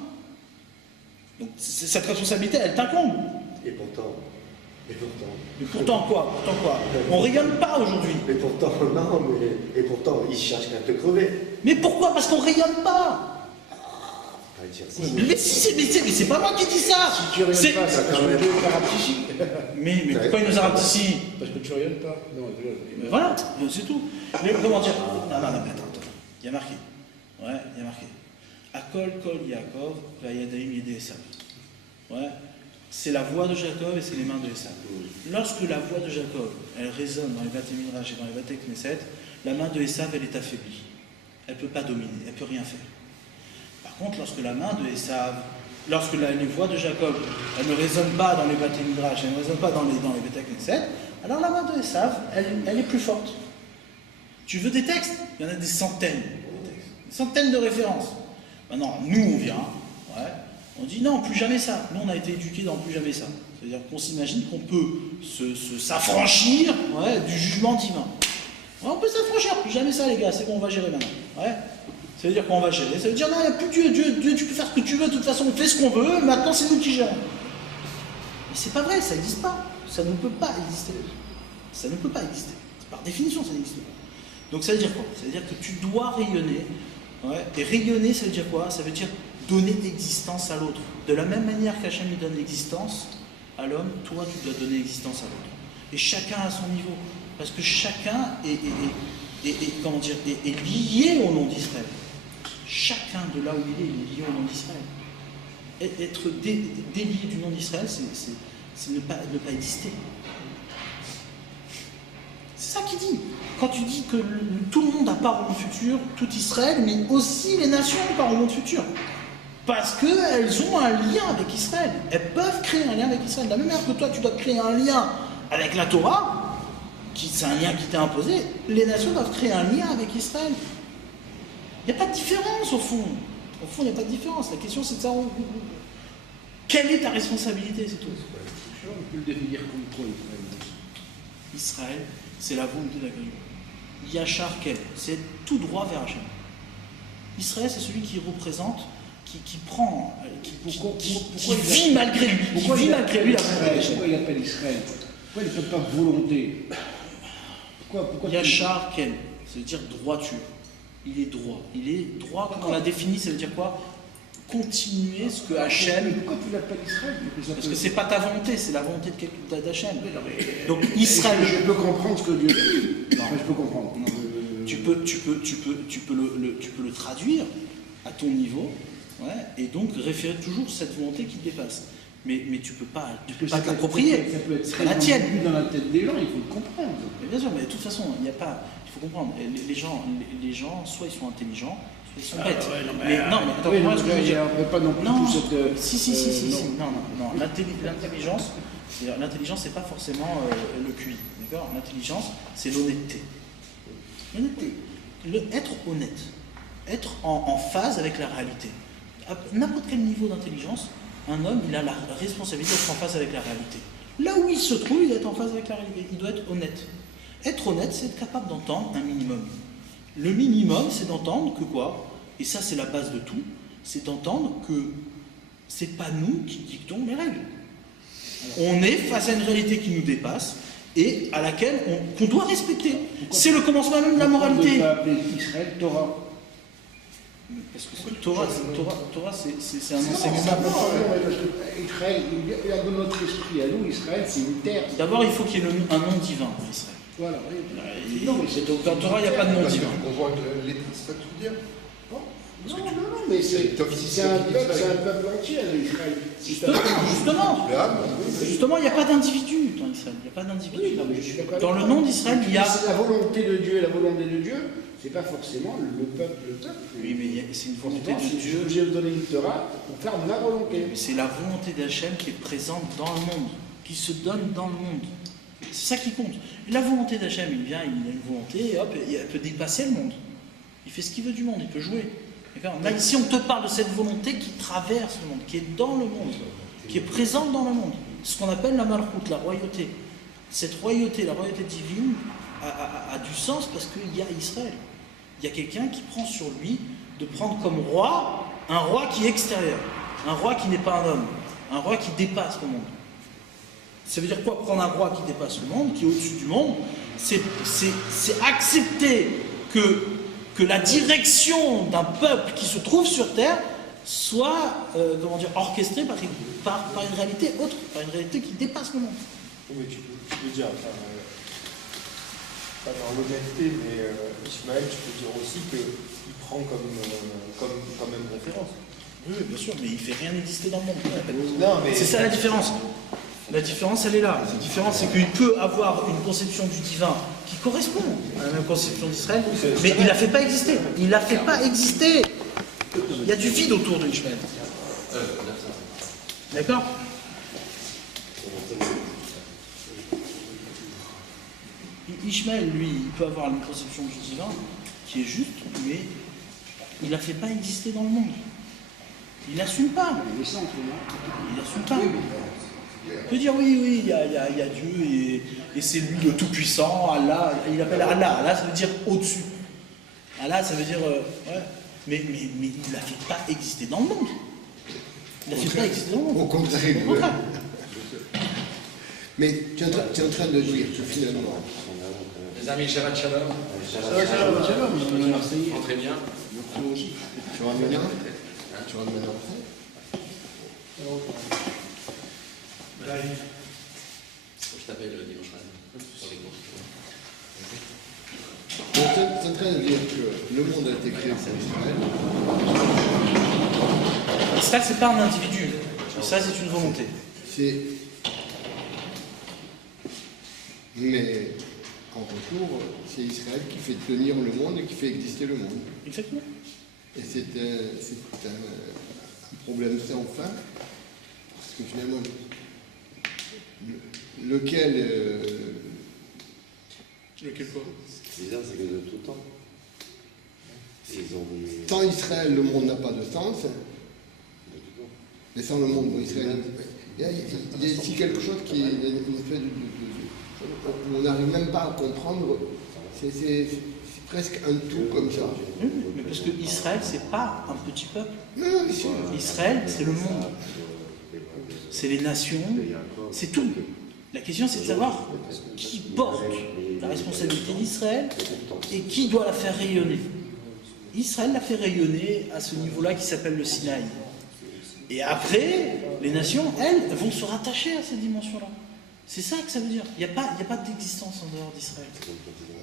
Donc cette responsabilité, elle t'incombe. Et pourtant. Mais pourtant quoi? On rayonne pas aujourd'hui. Mais pourtant, ils cherchent qu'à te crever. Mais pourquoi? Parce qu'on rayonne pas. Mais c'est pas moi qui dis ça. Si tu rayonnes pas, ça quand même psychique. Mais pourquoi il nous a raté ici? Parce que tu rayonnes pas. Non, Mais voilà, c'est tout. Mais comment dire? Non, attends. Il y a marqué. Ouais, il y a marqué. Akol kol Yaakov, vayadaim yedei Esav. Ouais. C'est la voix de Jacob et c'est les mains de Esav. Lorsque la voix de Jacob, elle résonne dans les Bate Midrash et dans les Bate Knesset, la main de Esav, elle est affaiblie. Elle ne peut pas dominer, elle ne peut rien faire. Par contre, lorsque la main de Esav, lorsque les voix de Jacob, elles ne résonnent pas dans les Bate Midrash, elles ne résonnent pas dans les Bate Knesset, alors la main de Esav, elle est plus forte. Tu veux des textes? Il y en a des centaines. Des centaines de références. Maintenant, nous, on vient, ouais, on dit non, plus jamais ça. Nous, on a été éduqués dans plus jamais ça. C'est-à-dire qu'on s'imagine qu'on peut s'affranchir du jugement divin. Ouais, on peut s'affranchir, plus jamais ça, les gars, c'est bon, on va gérer maintenant. Ouais. Ça veut dire qu'on va gérer. Ça veut dire non, il n'y a plus Dieu, tu peux faire ce que tu veux, de toute façon, on fait ce qu'on veut, maintenant c'est nous qui gérons. Mais c'est pas vrai, ça n'existe pas. Ça ne peut pas exister. Ça ne peut pas exister. Par définition, ça n'existe pas. Donc ça veut dire quoi? Ça veut dire que tu dois rayonner. Ouais. Et rayonner, ça veut dire quoi? Ça veut dire donner existence à l'autre. De la même manière qu'Hachem lui donne l'existence à l'homme, toi tu dois donner existence à l'autre. Et chacun à son niveau. Parce que chacun est lié au nom d'Israël. Chacun de là où il est lié au nom d'Israël. Être délié du nom d'Israël, c'est ne pas exister. C'est ça qu'il dit. Quand tu dis que tout le monde a part au monde futur, tout Israël, mais aussi les nations ont part au monde futur. Parce qu'elles ont un lien avec Israël. Elles peuvent créer un lien avec Israël. De la même manière que toi, tu dois créer un lien avec la Torah, c'est un lien qui t'est imposé, les nations doivent créer un lien avec Israël. Il n'y a pas de différence au fond. Au fond, il n'y a pas de différence. La question, c'est de savoir quelle est ta responsabilité, c'est tout. On peut le définir comme quoi, Israël, c'est la volonté d'Akadosh. Yachar Kel, c'est tout droit vers Hachem. Israël, c'est celui qui représente, qui prend, qui vit malgré lui. Pourquoi vit malgré lui la volonté Pourquoi d'Hachem. il appelle Israël? Pourquoi il ne fait pas volonté? Pourquoi Yachar Kel, ça veut dire droiture. Il est droit. Il est droit, comme on l'a défini, ça veut dire quoi? Continuer ce que Hachem. Pourquoi tu l'appelles Israël? Parce que c'est pas ta volonté, c'est la volonté d'Hachem. Donc Israël. Je peux comprendre ce que Dieu dit. Non, je peux comprendre. Non. Tu peux le traduire à ton niveau, ouais, et donc référer toujours cette volonté qui te dépasse. Mais tu peux pas t'approprier. Ça peut être c'est très la tienne. ambigu dans la tête des gens, il faut le comprendre. Mais bien sûr, mais de toute façon, il faut comprendre. Les gens, soit ils sont intelligents, soit ils sont bêtes. Attends, oui, moi, ce que je veux dire. Pas non plus Non, tout cette. si. Non. L'intelligence, c'est pas forcément le QI. D'accord? L'intelligence, c'est l'honnêteté. L'honnêteté. Être honnête. Être en phase avec la réalité. À n'importe quel niveau d'intelligence, un homme, il a la responsabilité d'être en phase avec la réalité. Là où il se trouve, il doit être en phase avec la réalité. Il doit être honnête. Être honnête, c'est être capable d'entendre un minimum. Le minimum, c'est d'entendre que quoi? Et ça, c'est la base de tout. C'est d'entendre que c'est pas nous qui dictons les règles. On est face à une réalité qui nous dépasse et à laquelle qu'on doit respecter. C'est le commencement même de la moralité. On peut appeler Israël Torah. Parce que Torah, c'est un Non, enseignement. parce que Israël, il y a de notre esprit à nous, Israël, c'est une terre. D'abord, il faut qu'il y ait un nom divin pour Israël. Voilà. Non, dans Torah, il n'y a pas de nom divin. On voit l'État, c'est ça que tu veux dire? Non, mais c'est un peuple entier, Israël. Justement, il n'y a pas d'individu dans Israël. Il n'y a pas d'individu. Oui, non, mais je suis d'accord. Dans le nom d'Israël, il y a. La volonté de Dieu et la volonté de Dieu, c'est pas forcément le peuple. Oui, mais c'est une volonté de Dieu. J'ai donné une Torah pour faire ma volonté. Mais c'est la volonté d'Hachem qui est présente dans le monde, qui se donne dans le monde. C'est ça qui compte. Et la volonté d'Hachem, il vient, il a une volonté, et hop, elle peut dépasser le monde. Il fait ce qu'il veut du monde, il peut jouer. Là, ici, on te parle de cette volonté qui traverse le monde, qui est dans le monde, qui est présente dans le monde. Ce qu'on appelle la malchoute, la royauté. Cette royauté, la royauté divine, a du sens parce qu'il y a Israël. Il y a quelqu'un qui prend sur lui de prendre comme roi un roi qui est extérieur, un roi qui n'est pas un homme, un roi qui dépasse le monde. Ça veut dire quoi, prendre un roi qui dépasse le monde, qui est au-dessus du monde? C'est accepter que la direction d'un peuple qui se trouve sur terre soit orchestré par une réalité autre, par une réalité qui dépasse le monde. Oui, mais tu peux dire, pas dans l'honnêteté, mais Ismaël, tu peux dire aussi qu'il prend comme même référence. Oui, bien sûr, mais il fait rien exister dans le monde. Non, mais... C'est ça la différence. La différence, elle est là. La différence, c'est qu'il peut avoir une conception du divin qui correspond à la même conception d'Israël, mais il ne la fait pas exister. Il ne la fait pas exister. Il y a du vide autour de Ishmael. D'accord? Ishmael, lui, il peut avoir une conception du divin qui est juste, mais il ne la fait pas exister dans le monde. Il n'assume pas. Il n'assume pas. Il peut dire oui, il y a Dieu et c'est lui le Tout-Puissant, Allah. Il appelle Allah. Allah, ça veut dire au-dessus. Allah, ça veut dire. Ouais. Mais il ne la fait pas exister dans le monde. Il ne la fait pas exister dans le monde. Au contraire. Au contraire. Mais tu es en train de dire que finalement. Les amis, Shabbat Shalom. Entrez bien. Tu rentres maintenant? Tu rentres maintenant? Je t'appelle dimanche matin pour les cours. Tu es en train de dire que le monde a été créé pour Israël. Israël, c'est pas un individu. Ça, c'est une volonté. Mais en retour, c'est Israël qui fait tenir le monde et qui fait exister le monde. Exactement. Et c'est un problème sans fin, parce que finalement, lequel quoi? C'est bizarre, c'est que de tout temps. Ils ont des... Sans Israël, le monde n'a pas de sens. Mais sans le monde, Israël. Il y a ici quelque chose qui est une espèce on n'arrive même pas à comprendre. C'est presque un tout comme ça. Mais parce que Israël, c'est pas un petit peuple. Non, bien sûr. Israël, c'est le monde. C'est les nations. C'est tout. La question, c'est de savoir qui porte la responsabilité d'Israël et qui doit la faire rayonner. Israël l'a fait rayonner à ce niveau-là qui s'appelle le Sinaï. Et après, les nations, elles, vont se rattacher à cette dimension-là. C'est ça que ça veut dire. Il n'y a pas d'existence en dehors d'Israël.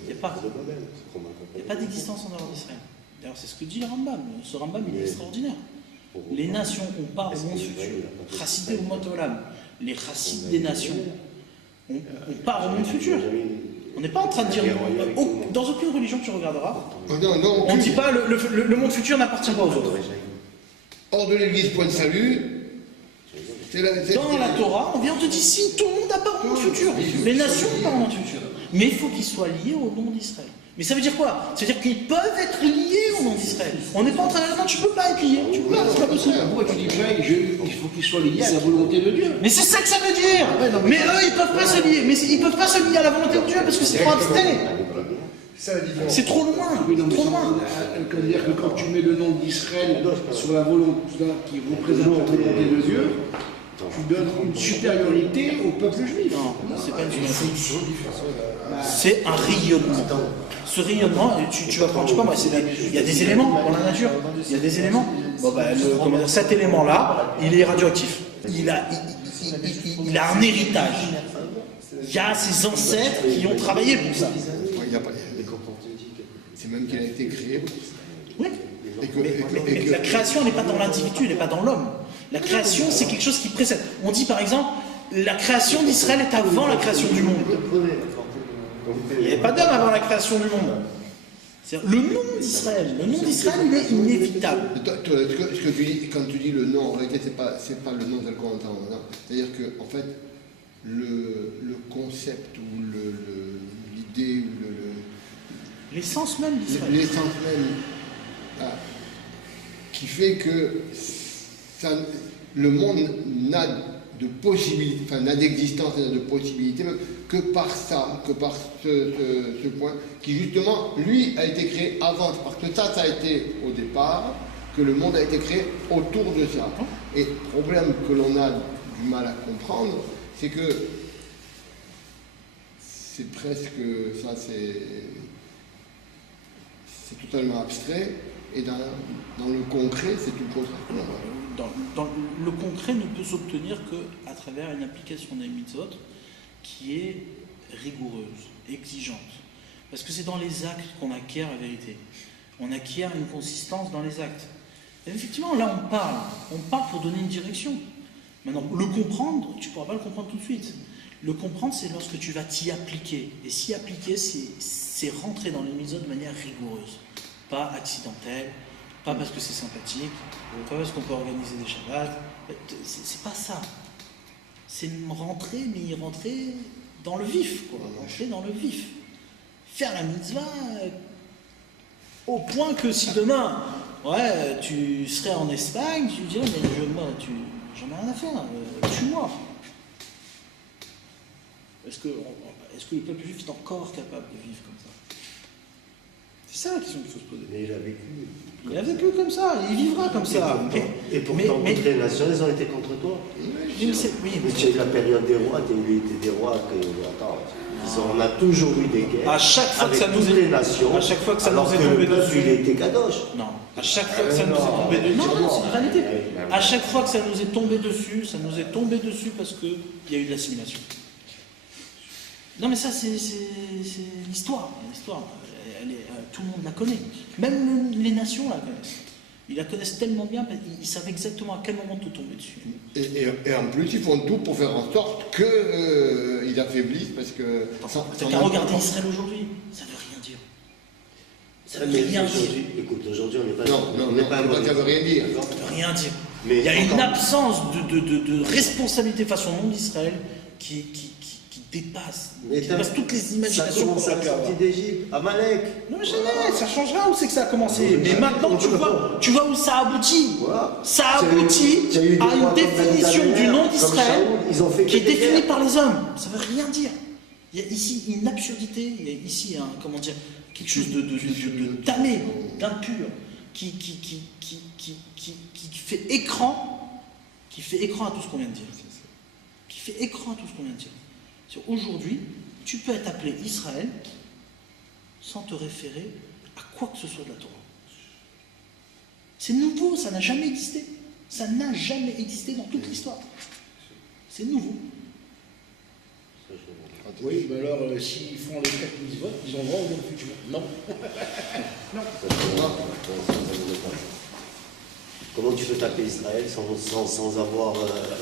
Il n'y a pas d'existence en dehors d'Israël. D'ailleurs, c'est ce que dit le Rambam. Ce Rambam, il est extraordinaire. Les nations, on part au monde futur. Chassidé ou Motolam. Les chassides des nations, on part au monde futur. On n'est pas en train de dire... Dans aucune religion que tu regarderas, on ne dit pas le monde futur n'appartient pas aux autres. Hors de l'église, point de salut. Dans la Torah, on vient te dire si tout le monde n'a pas au monde futur. Les nations n'ont pas au monde futur. Mais il faut qu'ils soient liés au nom d'Israël. Mais ça veut dire quoi? Ça veut dire qu'ils peuvent être liés au nom d'Israël. On n'est pas en train de dire non, tu ne peux pas être lié. Tu peux pas, c'est pas possible. Pourquoi tu dis il faut qu'ils soient liés à la volonté de Dieu? Mais c'est ça que ça veut dire. Mais eux, ils ne peuvent pas se lier. Mais ils ne peuvent pas se lier à la volonté de Dieu parce que c'est trop abstrait. C'est trop loin. Oui, non, mais trop loin. Ça veut dire que quand tu mets le nom d'Israël sur la volonté qui représente la volonté de Dieu, tu donnes une supériorité au peuple juif. Non, c'est pas une supériorité. C'est un rayonnement. Ce rayonnement, tu vas prendre, je sais pas moi, il y a des éléments dans la nature. Il y a des éléments. Bon, cet élément-là, il est radioactif. Il a un héritage. Il y a ses ancêtres qui ont travaillé pour ça. C'est même qu'il a été créé. Oui. Mais la création n'est pas dans l'individu, elle n'est pas dans l'homme. La création, c'est quelque chose qui précède. On dit par exemple, la création d'Israël est avant la création du monde. Il n'y avait pas d'homme avant la création du monde. Le nom d'Israël, il est inévitable. Ce que tu dis, quand tu dis le nom, en réalité, c'est pas le nom tel qu'on entend. C'est-à-dire que, en fait, le concept ou l'idée ou l'essence même d'Israël. L'essence même qui fait que le monde n'a de possibilité, enfin n'a d'existence, n'a de possibilité que par ça, que par ce point, qui justement, lui, a été créé avant, parce que ça a été au départ, que le monde a été créé autour de ça. Et le problème que l'on a du mal à comprendre, c'est que c'est presque, ça c'est totalement abstrait, Et dans le concret, c'est une chose. Dans le concret ne peut s'obtenir qu'à travers une application des mitzvot qui est rigoureuse, exigeante. Parce que c'est dans les actes qu'on acquiert la vérité. On acquiert une consistance dans les actes. Et effectivement, là on parle pour donner une direction. Maintenant, le comprendre, tu ne pourras pas le comprendre tout de suite. Le comprendre, c'est lorsque tu vas t'y appliquer. Et s'y appliquer, c'est rentrer dans les mitzvot de manière rigoureuse. Pas accidentelle, pas parce que c'est sympathique, pas parce qu'on peut organiser des shabbats. C'est pas ça. C'est rentrer, mais rentrer dans le vif, quoi. Rentrer dans le vif. Faire la mitzvah au point que si demain, tu serais en Espagne, tu dirais, mais moi, j'en ai rien à faire, tue-moi. Est-ce que le peuple juif est encore capable de vivre comme ça? C'est ça la question qu'il faut se poser. Mais il a vécu. Il a vécu comme ça, il vivra comme ça. Et pourtant, toutes les nations, elles ont été contre toi. Mais tu as eu la période des rois, tu as eu des rois attends, on a toujours eu des guerres. À chaque fois avec que ça nous toutes est les nations. À chaque fois que ça alors nous est que tombé le peuple, dessus. il était kadosh. Non. À chaque fois que ça nous est tombé dessus. Non, c'est une réalité. À chaque fois que ça nous est tombé dessus, ça nous est tombé dessus parce qu'il y a eu de l'assimilation. Non, mais ça, c'est l'histoire. L'histoire, tout le monde la connaît. Même les nations la connaissent. Ils la connaissent tellement bien, ils savent exactement à quel moment te tomber dessus. Et en plus, ils font tout pour faire en sorte qu'ils affaiblissent, parce que... T'as qu'à regarder Israël aujourd'hui, ça veut rien dire. Ça veut rien dire. Écoute, aujourd'hui, on n'est pas... ça veut rien dire. Ça veut rien dire. Mais il y a une absence de responsabilité face au monde d'Israël qui dépasse toutes les imaginations. Ça commence à la sortie d'Égypte, Amalek. Non mais jamais, ça changera, où c'est que ça a commencé? Mais maintenant tu vois où ça aboutit. Voilà. Ça aboutit à une définition du nom d'Israël qui est définie par les hommes. Ça veut rien dire. Il y a ici une absurdité, il y a ici quelque chose de tamé, d'impur, qui fait écran à tout ce qu'on vient de dire. Qui fait écran à tout ce qu'on vient de dire. Aujourd'hui, tu peux être appelé Israël sans te référer à quoi que ce soit de la Torah. C'est nouveau, ça n'a jamais existé. Ça n'a jamais existé dans toute l'histoire. C'est nouveau. Oui, mais alors, s'ils font les 4 mitzvot, ils ont droit au monde futur. Non. Comment tu peux taper Israël sans avoir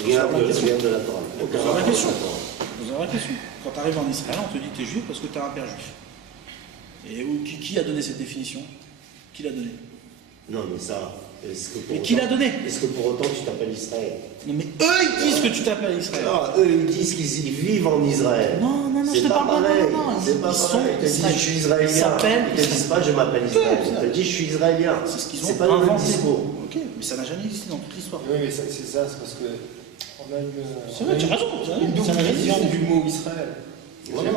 rien de la Torah? Vous avez la question. Quand tu arrives en Israël, on te dit que tu es juif parce que tu as un père juif. Et qui a donné cette définition? Qui l'a donné? Non, mais ça... Mais qui l'a donné? Est-ce que pour autant tu t'appelles Israël? Non, mais eux, ils disent que tu t'appelles Israël. Non, eux, ils disent qu'ils vivent en Israël. Non, je te parle pas. Non, c'est pas pareil. Ils te disent je suis israélien. Ils te disent pas je m'appelle Israël. Ils te disent je suis israélien. C'est ce qu'ils ont C'est pas le même inventé. discours. Ok, mais ça n'a jamais existé dans toute l'histoire. Oui, mais c'est ça, c'est parce que on a une. C'est vrai, tu as raison. Une double Ça n'a jamais vision existé. du mot Israël. Voilà.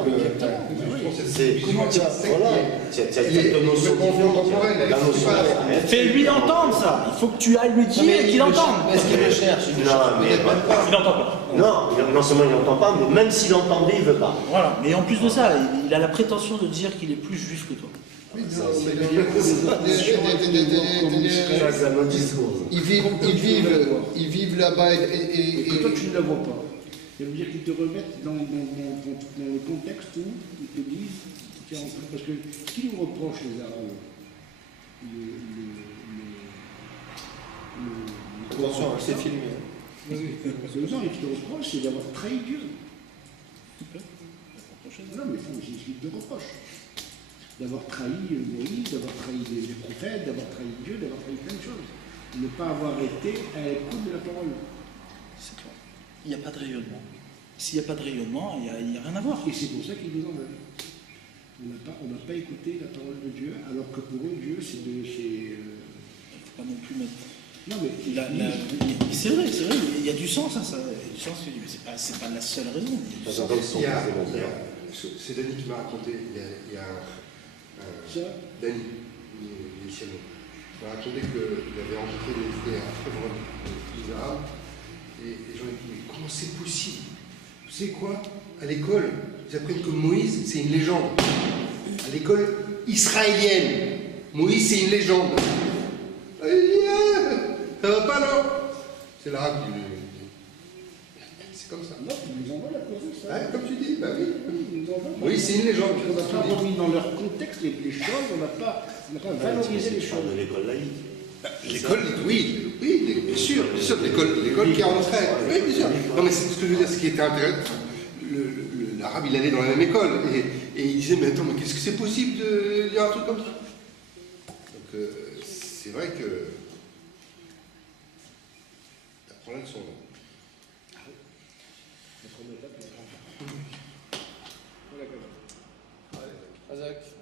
C'est Comment tu as quelques notions différentes. La notion. Fais-lui entendre ça. Il faut que tu ailles lui dire qu'il entende. Est-ce qu'il le cherche? Non, mais Il n'entend pas. non seulement il n'entend pas, mais même s'il entendait, il ne veut pas. Voilà. Mais en plus de ça, il a la prétention de dire qu'il est plus juif que toi. C'est un autre discours. Ils vivent là-bas Et que toi, tu ne la vois pas. Ça veut dire qu'ils te remettent dans le contexte où ils te disent, parce que qui nous reproche les Arabes? Attention, c'est filmé. Non, ce qu'ils te reprochent, c'est d'avoir trahi Dieu. Non, mais c'est ce qu'ils te reprochent. D'avoir trahi Moïse, d'avoir trahi les prophètes, d'avoir trahi Dieu, d'avoir trahi plein de choses. Ne pas avoir été à l'écoute de la parole. C'est clair. Il n'y a pas de rayonnement. S'il n'y a pas de rayonnement, il n'y a rien à voir. Et c'est pour ça qu'ils nous en veulent. On n'a pas écouté la parole de Dieu, alors que pour eux, Dieu, c'est de... Il ne faut pas non plus mettre... Non, mais... C'est vrai, il y a du sens, hein, ça. Il y a du sens, mais c'est pas la seule raison. C'est Dany qui m'a raconté, il y a Dany, Michel, m'a raconté qu'il avait rencontré des frères des Arabes, et les gens ont dit, mais comment c'est possible? Vous savez quoi? À l'école, ils apprennent que Moïse, c'est une légende. À l'école israélienne, Moïse, c'est une légende. alors. C'est l'arabe qui. C'est comme ça. Non, ils nous envoient la cause ça. Ouais, comme tu dis, bah oui. Ils nous envoient. Oui, c'est une légende. On n'a pas remis dans leur contexte les choses, on n'a pas valorisé les Je parle choses. de l'école laïque. L'école, oui, bien sûr, l'école qui est en retraite. Oui, bien sûr. Non, mais ce que je veux dire, ce qui était intéressant, l'arabe, il allait dans la même école, et il disait, mais attends, mais qu'est-ce que c'est possible de dire un truc comme ça? Donc, c'est vrai que. T'apprends la leçon, là. Azak.